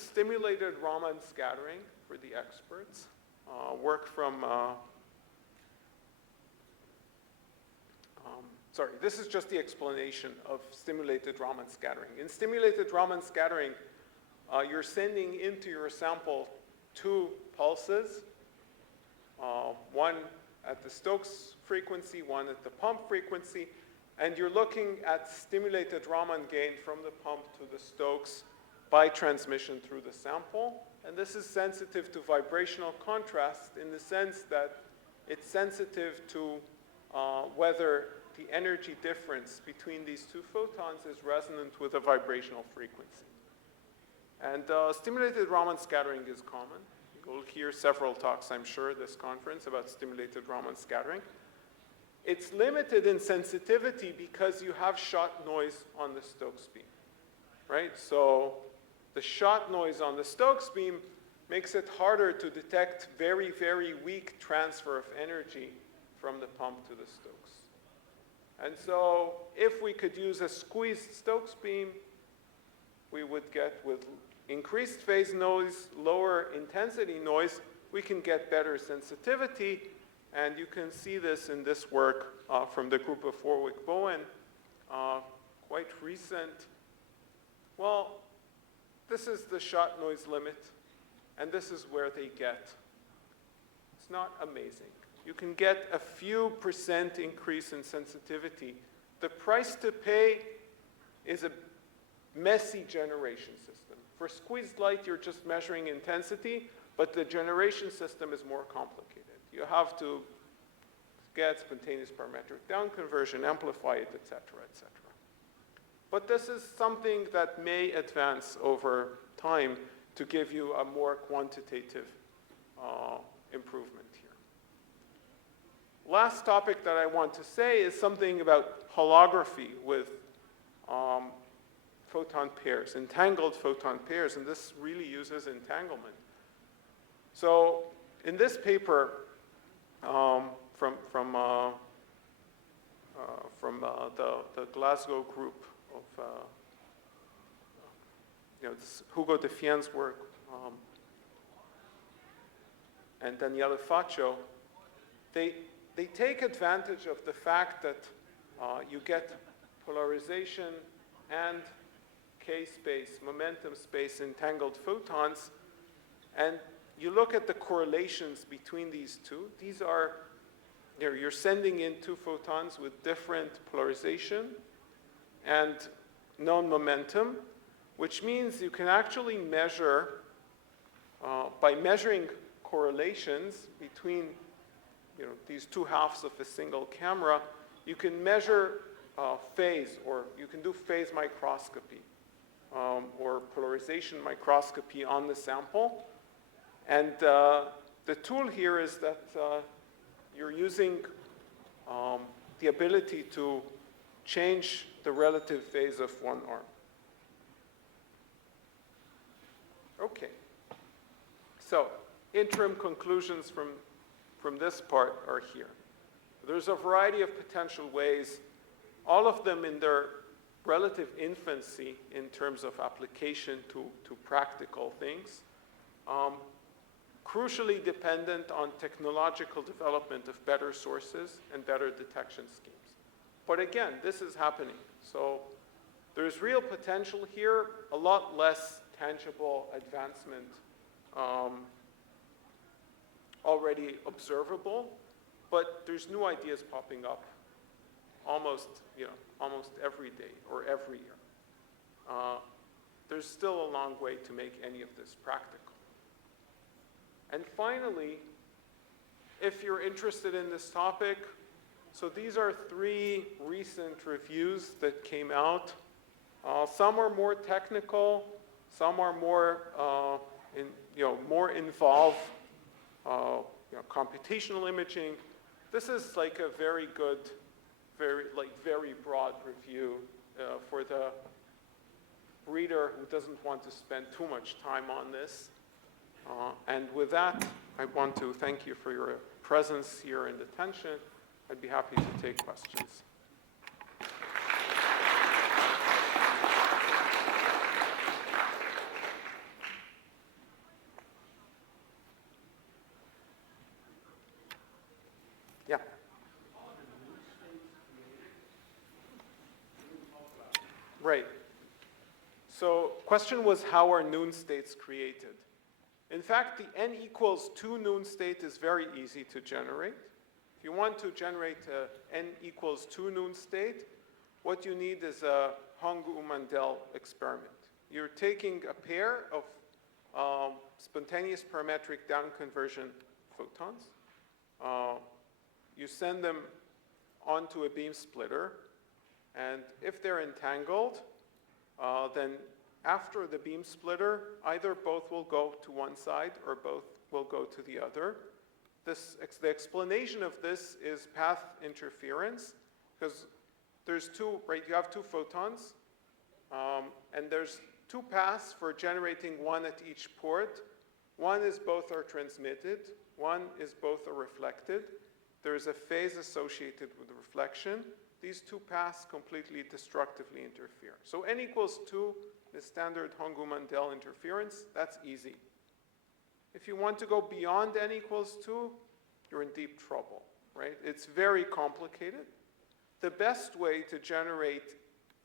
stimulated Raman scattering for the experts. Work from, this is just the explanation of stimulated Raman scattering. In stimulated Raman scattering, you're sending into your sample 2 pulses, one at the Stokes frequency, one at the pump frequency, and you're looking at stimulated Raman gain from the pump to the Stokes by transmission through the sample. And this is sensitive to vibrational contrast in the sense that it's sensitive to whether the energy difference between these 2 photons is resonant with a vibrational frequency. And stimulated Raman scattering is common. You'll hear several talks, I'm sure, at this conference about stimulated Raman scattering. It's limited in sensitivity because you have shot noise on the Stokes beam, right? So the shot noise on the Stokes beam makes it harder to detect very, very weak transfer of energy from the pump to the Stokes. And so if we could use a squeezed Stokes beam, we would get, with increased phase noise, lower intensity noise, we can get better sensitivity. And you can see this in this work from the group of Warwick-Bowen, quite recent. Well, this is the shot noise limit, and this is where they get. It's not amazing. You can get a few % increase in sensitivity. The price to pay is a messy generation system. For squeezed light, you're just measuring intensity, but the generation system is more complicated. You have to get spontaneous parametric down conversion, amplify it, et cetera, et cetera. But this is something that may advance over time to give you a more quantitative improvement here. Last topic that I want to say is something about holography with photon pairs, entangled photon pairs, and this really uses entanglement. So in this paper from the Glasgow group of Hugo Defien's work and Daniele Faccio, they take advantage of the fact that you get polarization and K-space, momentum space, entangled photons, and you look at the correlations between these two. These are, you're sending in 2 photons with different polarization and known momentum, which means you can actually measure, by measuring correlations between these 2 halves of a single camera, you can measure phase, or you can do phase microscopy. or polarization microscopy on the sample. And the tool here is that you're using the ability to change the relative phase of one arm. Okay. So interim conclusions from this part are here. There's a variety of potential ways, all of them in their relative infancy in terms of application to practical things, crucially dependent on technological development of better sources and better detection schemes. But again, this is happening. So there's real potential here, a lot less tangible advancement already observable, but there's new ideas popping up almost every day or every year. There's still a long way to make any of this practical. And finally, if you're interested in this topic, so these are 3 recent reviews that came out. Some are more technical, some are more, more involved, computational imaging. This is like a very good, very broad review for the reader who doesn't want to spend too much time on this. And with that, I want to thank you for your presence here and attention. I'd be happy to take questions. Yeah. Right. So question was, how are noon states created? In fact, the n equals 2 noon state is very easy to generate. If you want to generate a n equals 2 noon state, what you need is a Hong-Ou-Mandel experiment. You're taking a pair of spontaneous parametric down conversion photons. You send them onto a beam splitter, and if they're entangled, then after the beam splitter, either both will go to one side or both will go to the other. The explanation of this is path interference, because there's two, right? You have 2 photons, and there's 2 paths for generating one at each port. One is both are transmitted, one is both are reflected. There's a phase associated with the reflection. These 2 paths completely destructively interfere. So n equals 2 is standard Hong-Ou-Mandel interference. That's easy. If you want to go beyond n equals 2, you're in deep trouble, right? It's very complicated. The best way to generate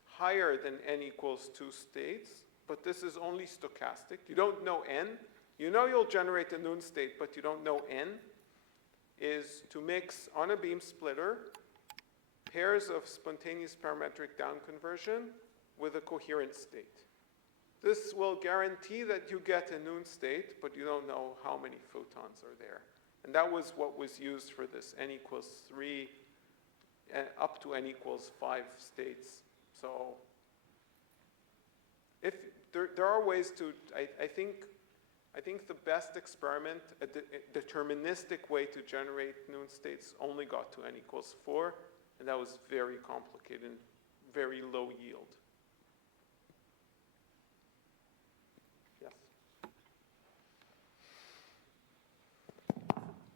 higher than n equals 2 states, but this is only stochastic. You don't know n. You know you'll generate a noon state, but you don't know n, is to mix on a beam splitter pairs of spontaneous parametric down conversion with a coherent state. This will guarantee that you get a noon state, but you don't know how many photons are there. And that was what was used for this n equals 3 up to n equals 5 states. So if there are ways to, I think the best experiment, a deterministic way to generate noon states only got to n equals 4, and that was very complicated and very low yield. Yes?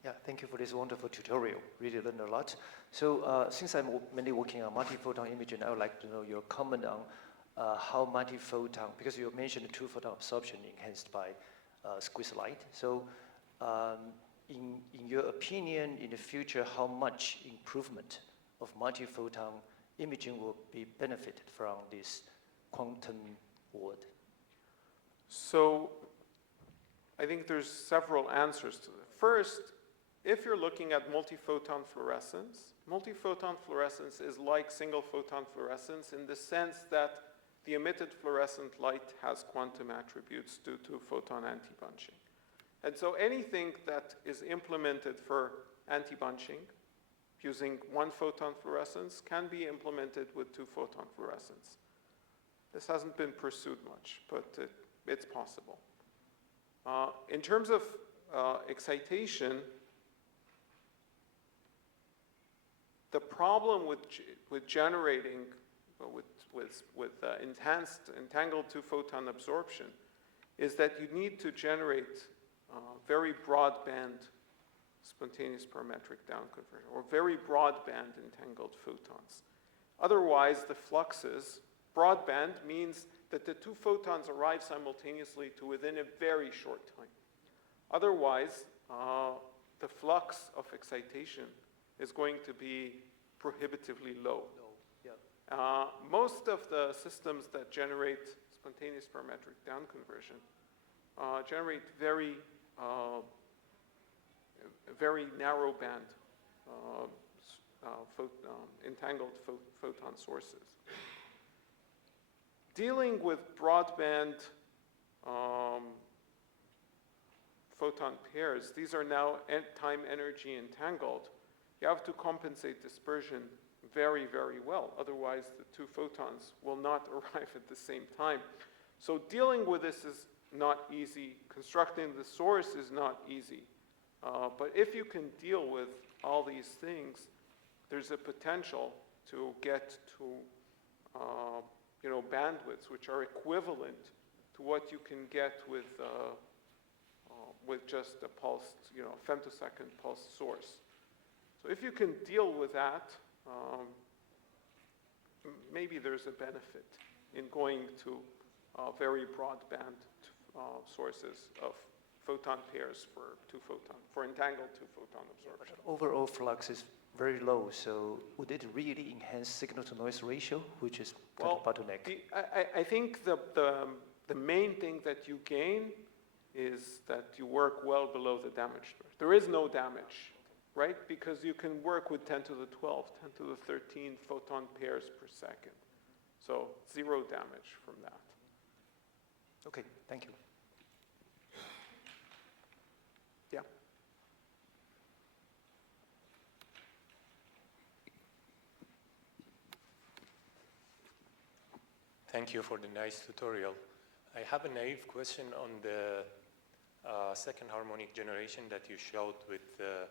Yeah, thank you for this wonderful tutorial. Really learned a lot. So since I'm mainly working on multi-photon imaging, I would like to know your comment on how multi-photon, because you mentioned 2-photon absorption enhanced by squeeze light. So in your opinion, in the future, how much improvement of multi-photon imaging will be benefited from this quantum world? So I think there's several answers to that. First, if you're looking at multi-photon fluorescence is like single-photon fluorescence in the sense that the emitted fluorescent light has quantum attributes due to photon anti-bunching. And so anything that is implemented for anti-bunching using 1-photon fluorescence can be implemented with 2-photon fluorescence. This hasn't been pursued much, but it's possible. In terms of excitation, the problem with generating, with entangled two-photon absorption is that you need to generate very broadband spontaneous parametric down conversion, or very broadband entangled photons. Otherwise, the fluxes, broadband means that the two photons arrive simultaneously to within a very short time. Otherwise, the flux of excitation is going to be prohibitively low. Yeah. Most of the systems that generate spontaneous parametric down conversion generate very narrow band entangled photon sources. Dealing with broadband photon pairs, these are now time energy entangled. You have to compensate dispersion very, very well. Otherwise, the two photons will not arrive at the same time. So dealing with this is not easy. Constructing the source is not easy. But if you can deal with all these things, there's a potential to get to bandwidths which are equivalent to what you can get with just a pulsed, femtosecond pulse source. So if you can deal with that, maybe there's a benefit in going to very broadband sources of photon pairs for entangled two-photon absorption. But overall flux is very low, so would it really enhance signal-to-noise ratio, which is kind of bottleneck? I think the main thing that you gain is that you work well below the damage threshold. There is no damage, right? Because you can work with 10 to the 12, 10 to the 13 photon pairs per second. So zero damage from that. Okay, thank you. Yeah. Thank you for the nice tutorial. I have a naive question on the second harmonic generation that you showed with the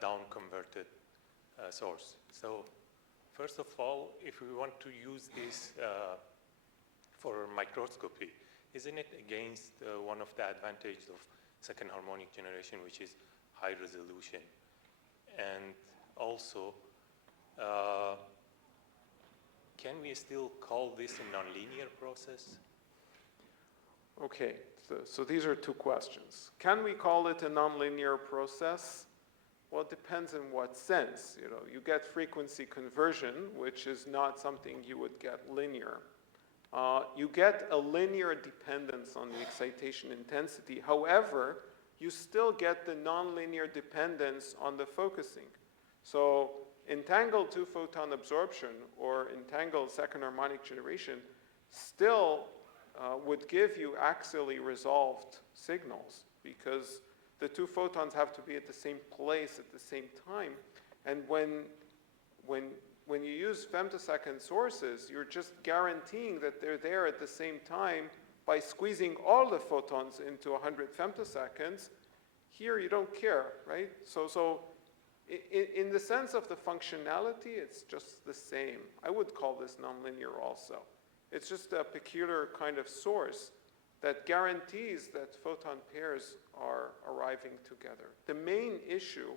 down-converted source. So first of all, if we want to use this for microscopy, isn't it against one of the advantages of second harmonic generation, which is high resolution? And also, can we still call this a nonlinear process? Okay, so these are two questions. Can we call it a nonlinear process? Well, it depends in what sense. You get frequency conversion, which is not something you would get linear. You get a linear dependence on the excitation intensity. However, you still get the nonlinear dependence on the focusing. So entangled two-photon absorption or entangled second harmonic generation still would give you axially resolved signals, because the two photons have to be at the same place at the same time. And when you use femtosecond sources, you're just guaranteeing that they're there at the same time by squeezing all the photons into 100 femtoseconds. Here, you don't care, right? So in the sense of the functionality, it's just the same. I would call this nonlinear also. It's just a peculiar kind of source that guarantees that photon pairs are arriving together. The main issue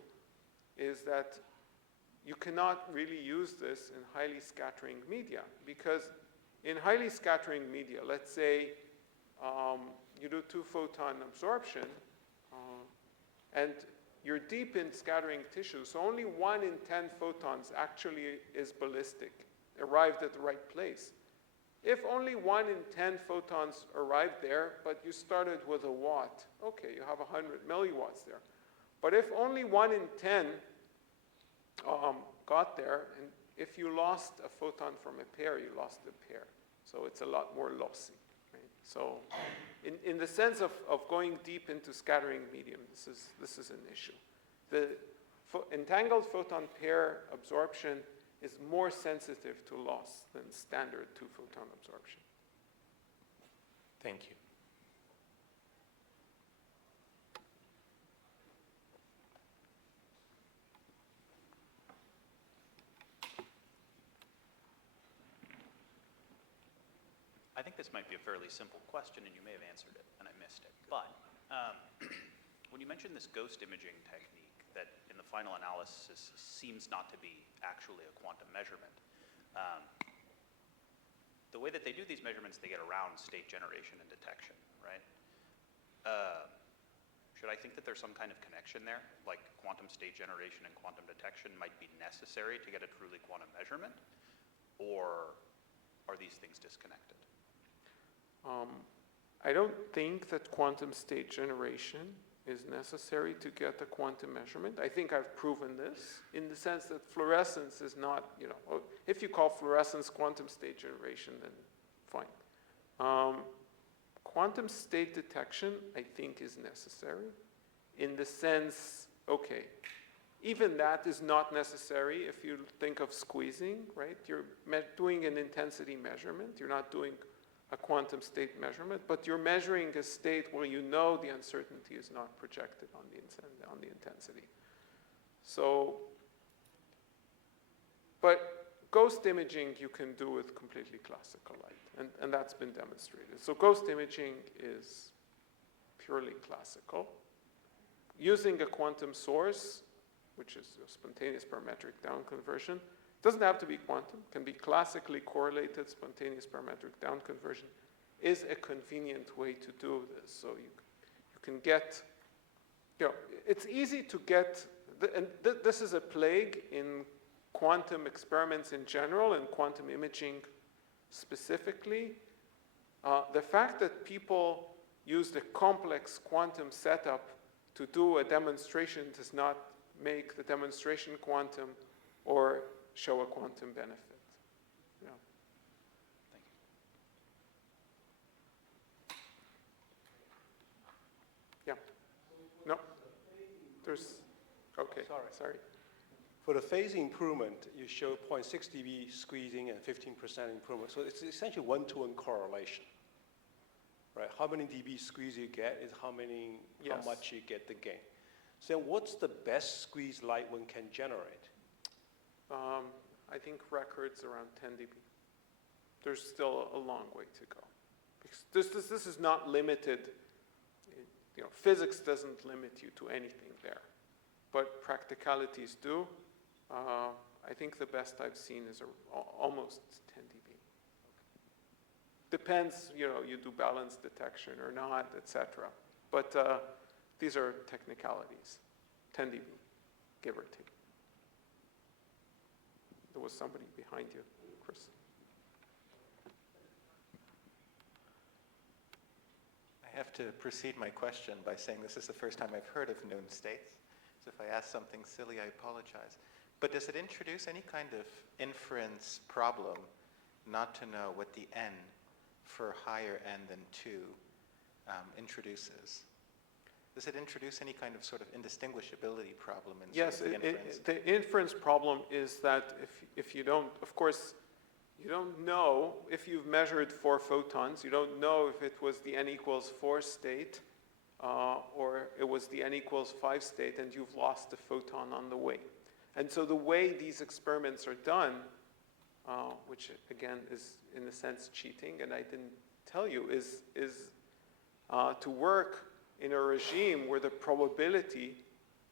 is that you cannot really use this in highly scattering media, because in highly scattering media, let's say you do two-photon absorption and you're deep in scattering tissue, so only 1 in 10 photons actually is ballistic, arrived at the right place. If only 1 in 10 photons arrived there, but you started with a watt, okay, you have 100 milliwatts there. But if only 1 in 10 got there, and if you lost a photon from a pair, you lost a pair. So it's a lot more lossy. Right? So in the sense of going deep into scattering medium, this is an issue. The entangled photon pair absorption is more sensitive to loss than standard two-photon absorption. Thank you. I think this might be a fairly simple question, and you may have answered it, and I missed it. But when you mentioned this ghost imaging technique that in the final analysis seems not to be actually a quantum measurement, the way that they do these measurements, they get around state generation and detection, right? Should I think that there's some kind of connection there, like quantum state generation and quantum detection might be necessary to get a truly quantum measurement, or are these things disconnected? I don't think that quantum state generation is necessary to get a quantum measurement. I think I've proven this in the sense that fluorescence is not, if you call fluorescence quantum state generation, then fine. Quantum state detection, I think, is necessary in the sense, okay, even that is not necessary if you think of squeezing, right? You're doing an intensity measurement. You're not doing a quantum state measurement, but you're measuring a state where you know the uncertainty is not projected on the intensity. So, but ghost imaging you can do with completely classical light, and that's been demonstrated. So ghost imaging is purely classical. Using a quantum source, which is a spontaneous parametric down conversion, doesn't have to be quantum, can be classically correlated spontaneous parametric down conversion, is a convenient way to do this. So you can get, it's easy to get, and this is a plague in quantum experiments in general and quantum imaging specifically. The fact that people use the complex quantum setup to do a demonstration does not make the demonstration quantum or show a quantum benefit. Yeah. Thank Yeah. you. No. There's, okay, sorry. For the phase improvement, you show 0.6 dB squeezing and 15% improvement. So it's essentially one-to-one correlation, right? How many dB squeeze you get is how much you get the gain. So what's the best squeeze light one can generate? I think records around 10 dB. There's still a long way to go. Because this is not limited. Physics doesn't limit you to anything there. But practicalities do. I think the best I've seen is almost 10 dB. Depends, you do balance detection or not, etc. But these are technicalities. 10 dB, give or take. There was somebody behind you, Chris. I have to precede my question by saying this is the first time I've heard of known states. So if I ask something silly, I apologize. But does it introduce any kind of inference problem not to know what the n for higher n than 2 introduces? Does it introduce any kind of sort of indistinguishability problem in yes, sort of the inference? the inference problem is that if you don't, of course, you don't know if you've measured 4 photons, you don't know if it was the n equals 4 state or it was the n equals 5 state and you've lost a photon on the way. And so the way these experiments are done, which again is in a sense cheating, and I didn't tell you, is to work in a regime where the probability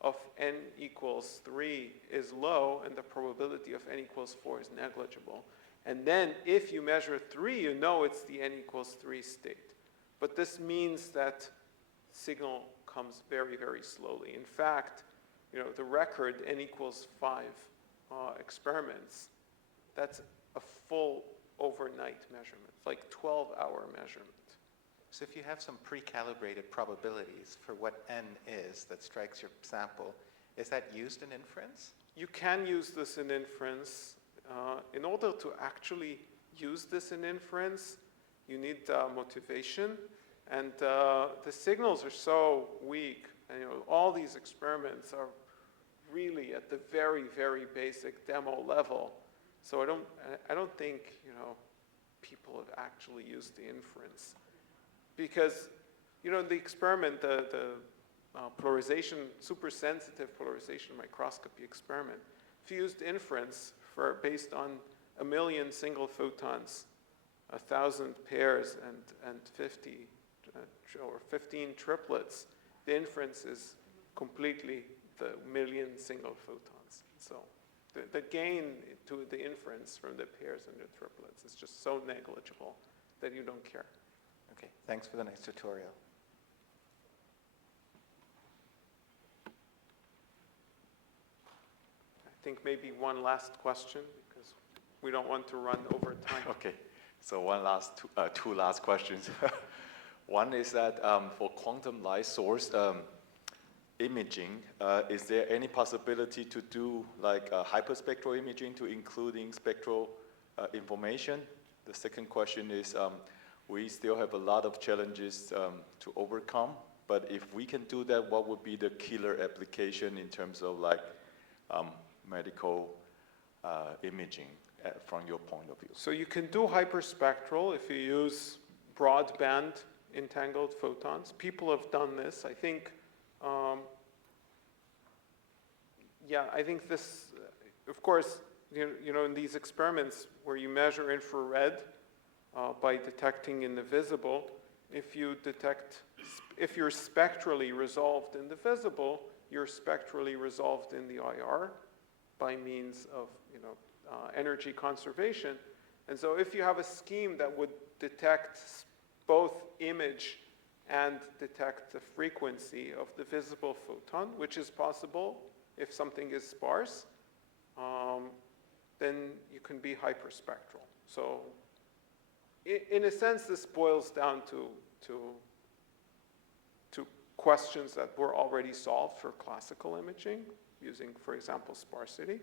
of n equals 3 is low and the probability of n equals 4 is negligible. And then if you measure 3, you know it's the n equals 3 state. But this means that signal comes very, very slowly. In fact, the record n equals 5 experiments, that's a full overnight measurement, like 12-hour measurement. So if you have some pre-calibrated probabilities for what n is that strikes your sample, is that used in inference? You can use this in inference. In order to actually use this in inference, you need motivation. And the signals are so weak. And, all these experiments are really at the very, very basic demo level. So I don't think, people have actually used the inference. because, you know, the experiment, the polarization, super sensitive polarization microscopy experiment, fused inference based on 1 million single photons, 1,000 pairs, and 50 or 15 triplets. The inference is completely the 1 million single photons. So the gain to the inference from the pairs and the triplets is just so negligible that you don't care. Okay, thanks for the nice tutorial. I think maybe one last question, because we don't want to run over time. Okay, so two last questions. One is that for quantum light source imaging, is there any possibility to do like hyperspectral imaging to including spectral information? The second question is, we still have a lot of challenges to overcome, but if we can do that, what would be the killer application in terms of like medical imaging from your point of view? So you can do hyperspectral if you use broadband entangled photons. People have done this. I think, I think this, of course, you know, in these experiments where you measure infrared by detecting in the visible, if you're spectrally resolved in the visible, you're spectrally resolved in the IR by means of, you know, energy conservation. And so if you have a scheme that would detect both image and detect the frequency of the visible photon, which is possible if something is sparse, then you can be hyperspectral. So in a sense, this boils down to questions that were already solved for classical imaging, using, for example, sparsity.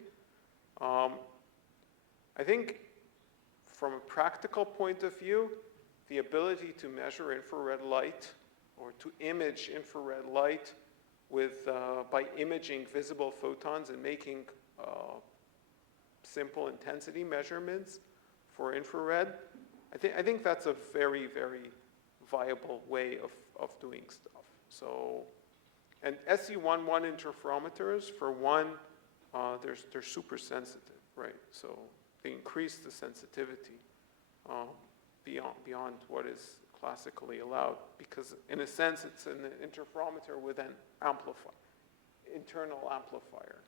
I think from a practical point of view, the ability to measure infrared light or to image infrared light with, by imaging visible photons and making simple intensity measurements for infrared, I think that's a very, very viable way of doing stuff. So, and SU11 interferometers, for one, they're super sensitive, right? So they increase the sensitivity beyond what is classically allowed, because in a sense it's an interferometer with an amplifier, internal amplifier,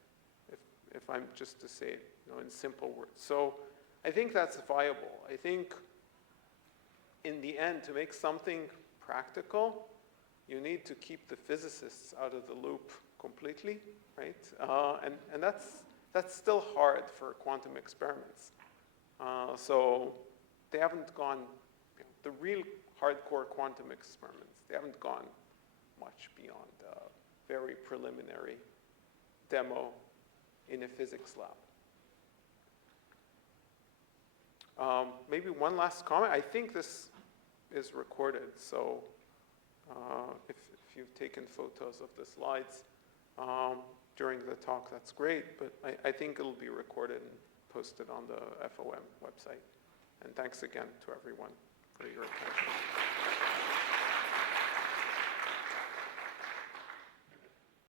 if I'm just to say it, you know, in simple words. So I think that's viable. I think in the end, to make something practical, you need to keep the physicists out of the loop completely, right? And that's still hard for quantum experiments. So they haven't gone, you know, the real hardcore quantum experiments, they haven't gone much beyond a very preliminary demo in a physics lab. Maybe one last comment. I think this is recorded, so if you've taken photos of the slides during the talk, that's great, but I think it'll be recorded and posted on the FOM website. And thanks again to everyone for your attention.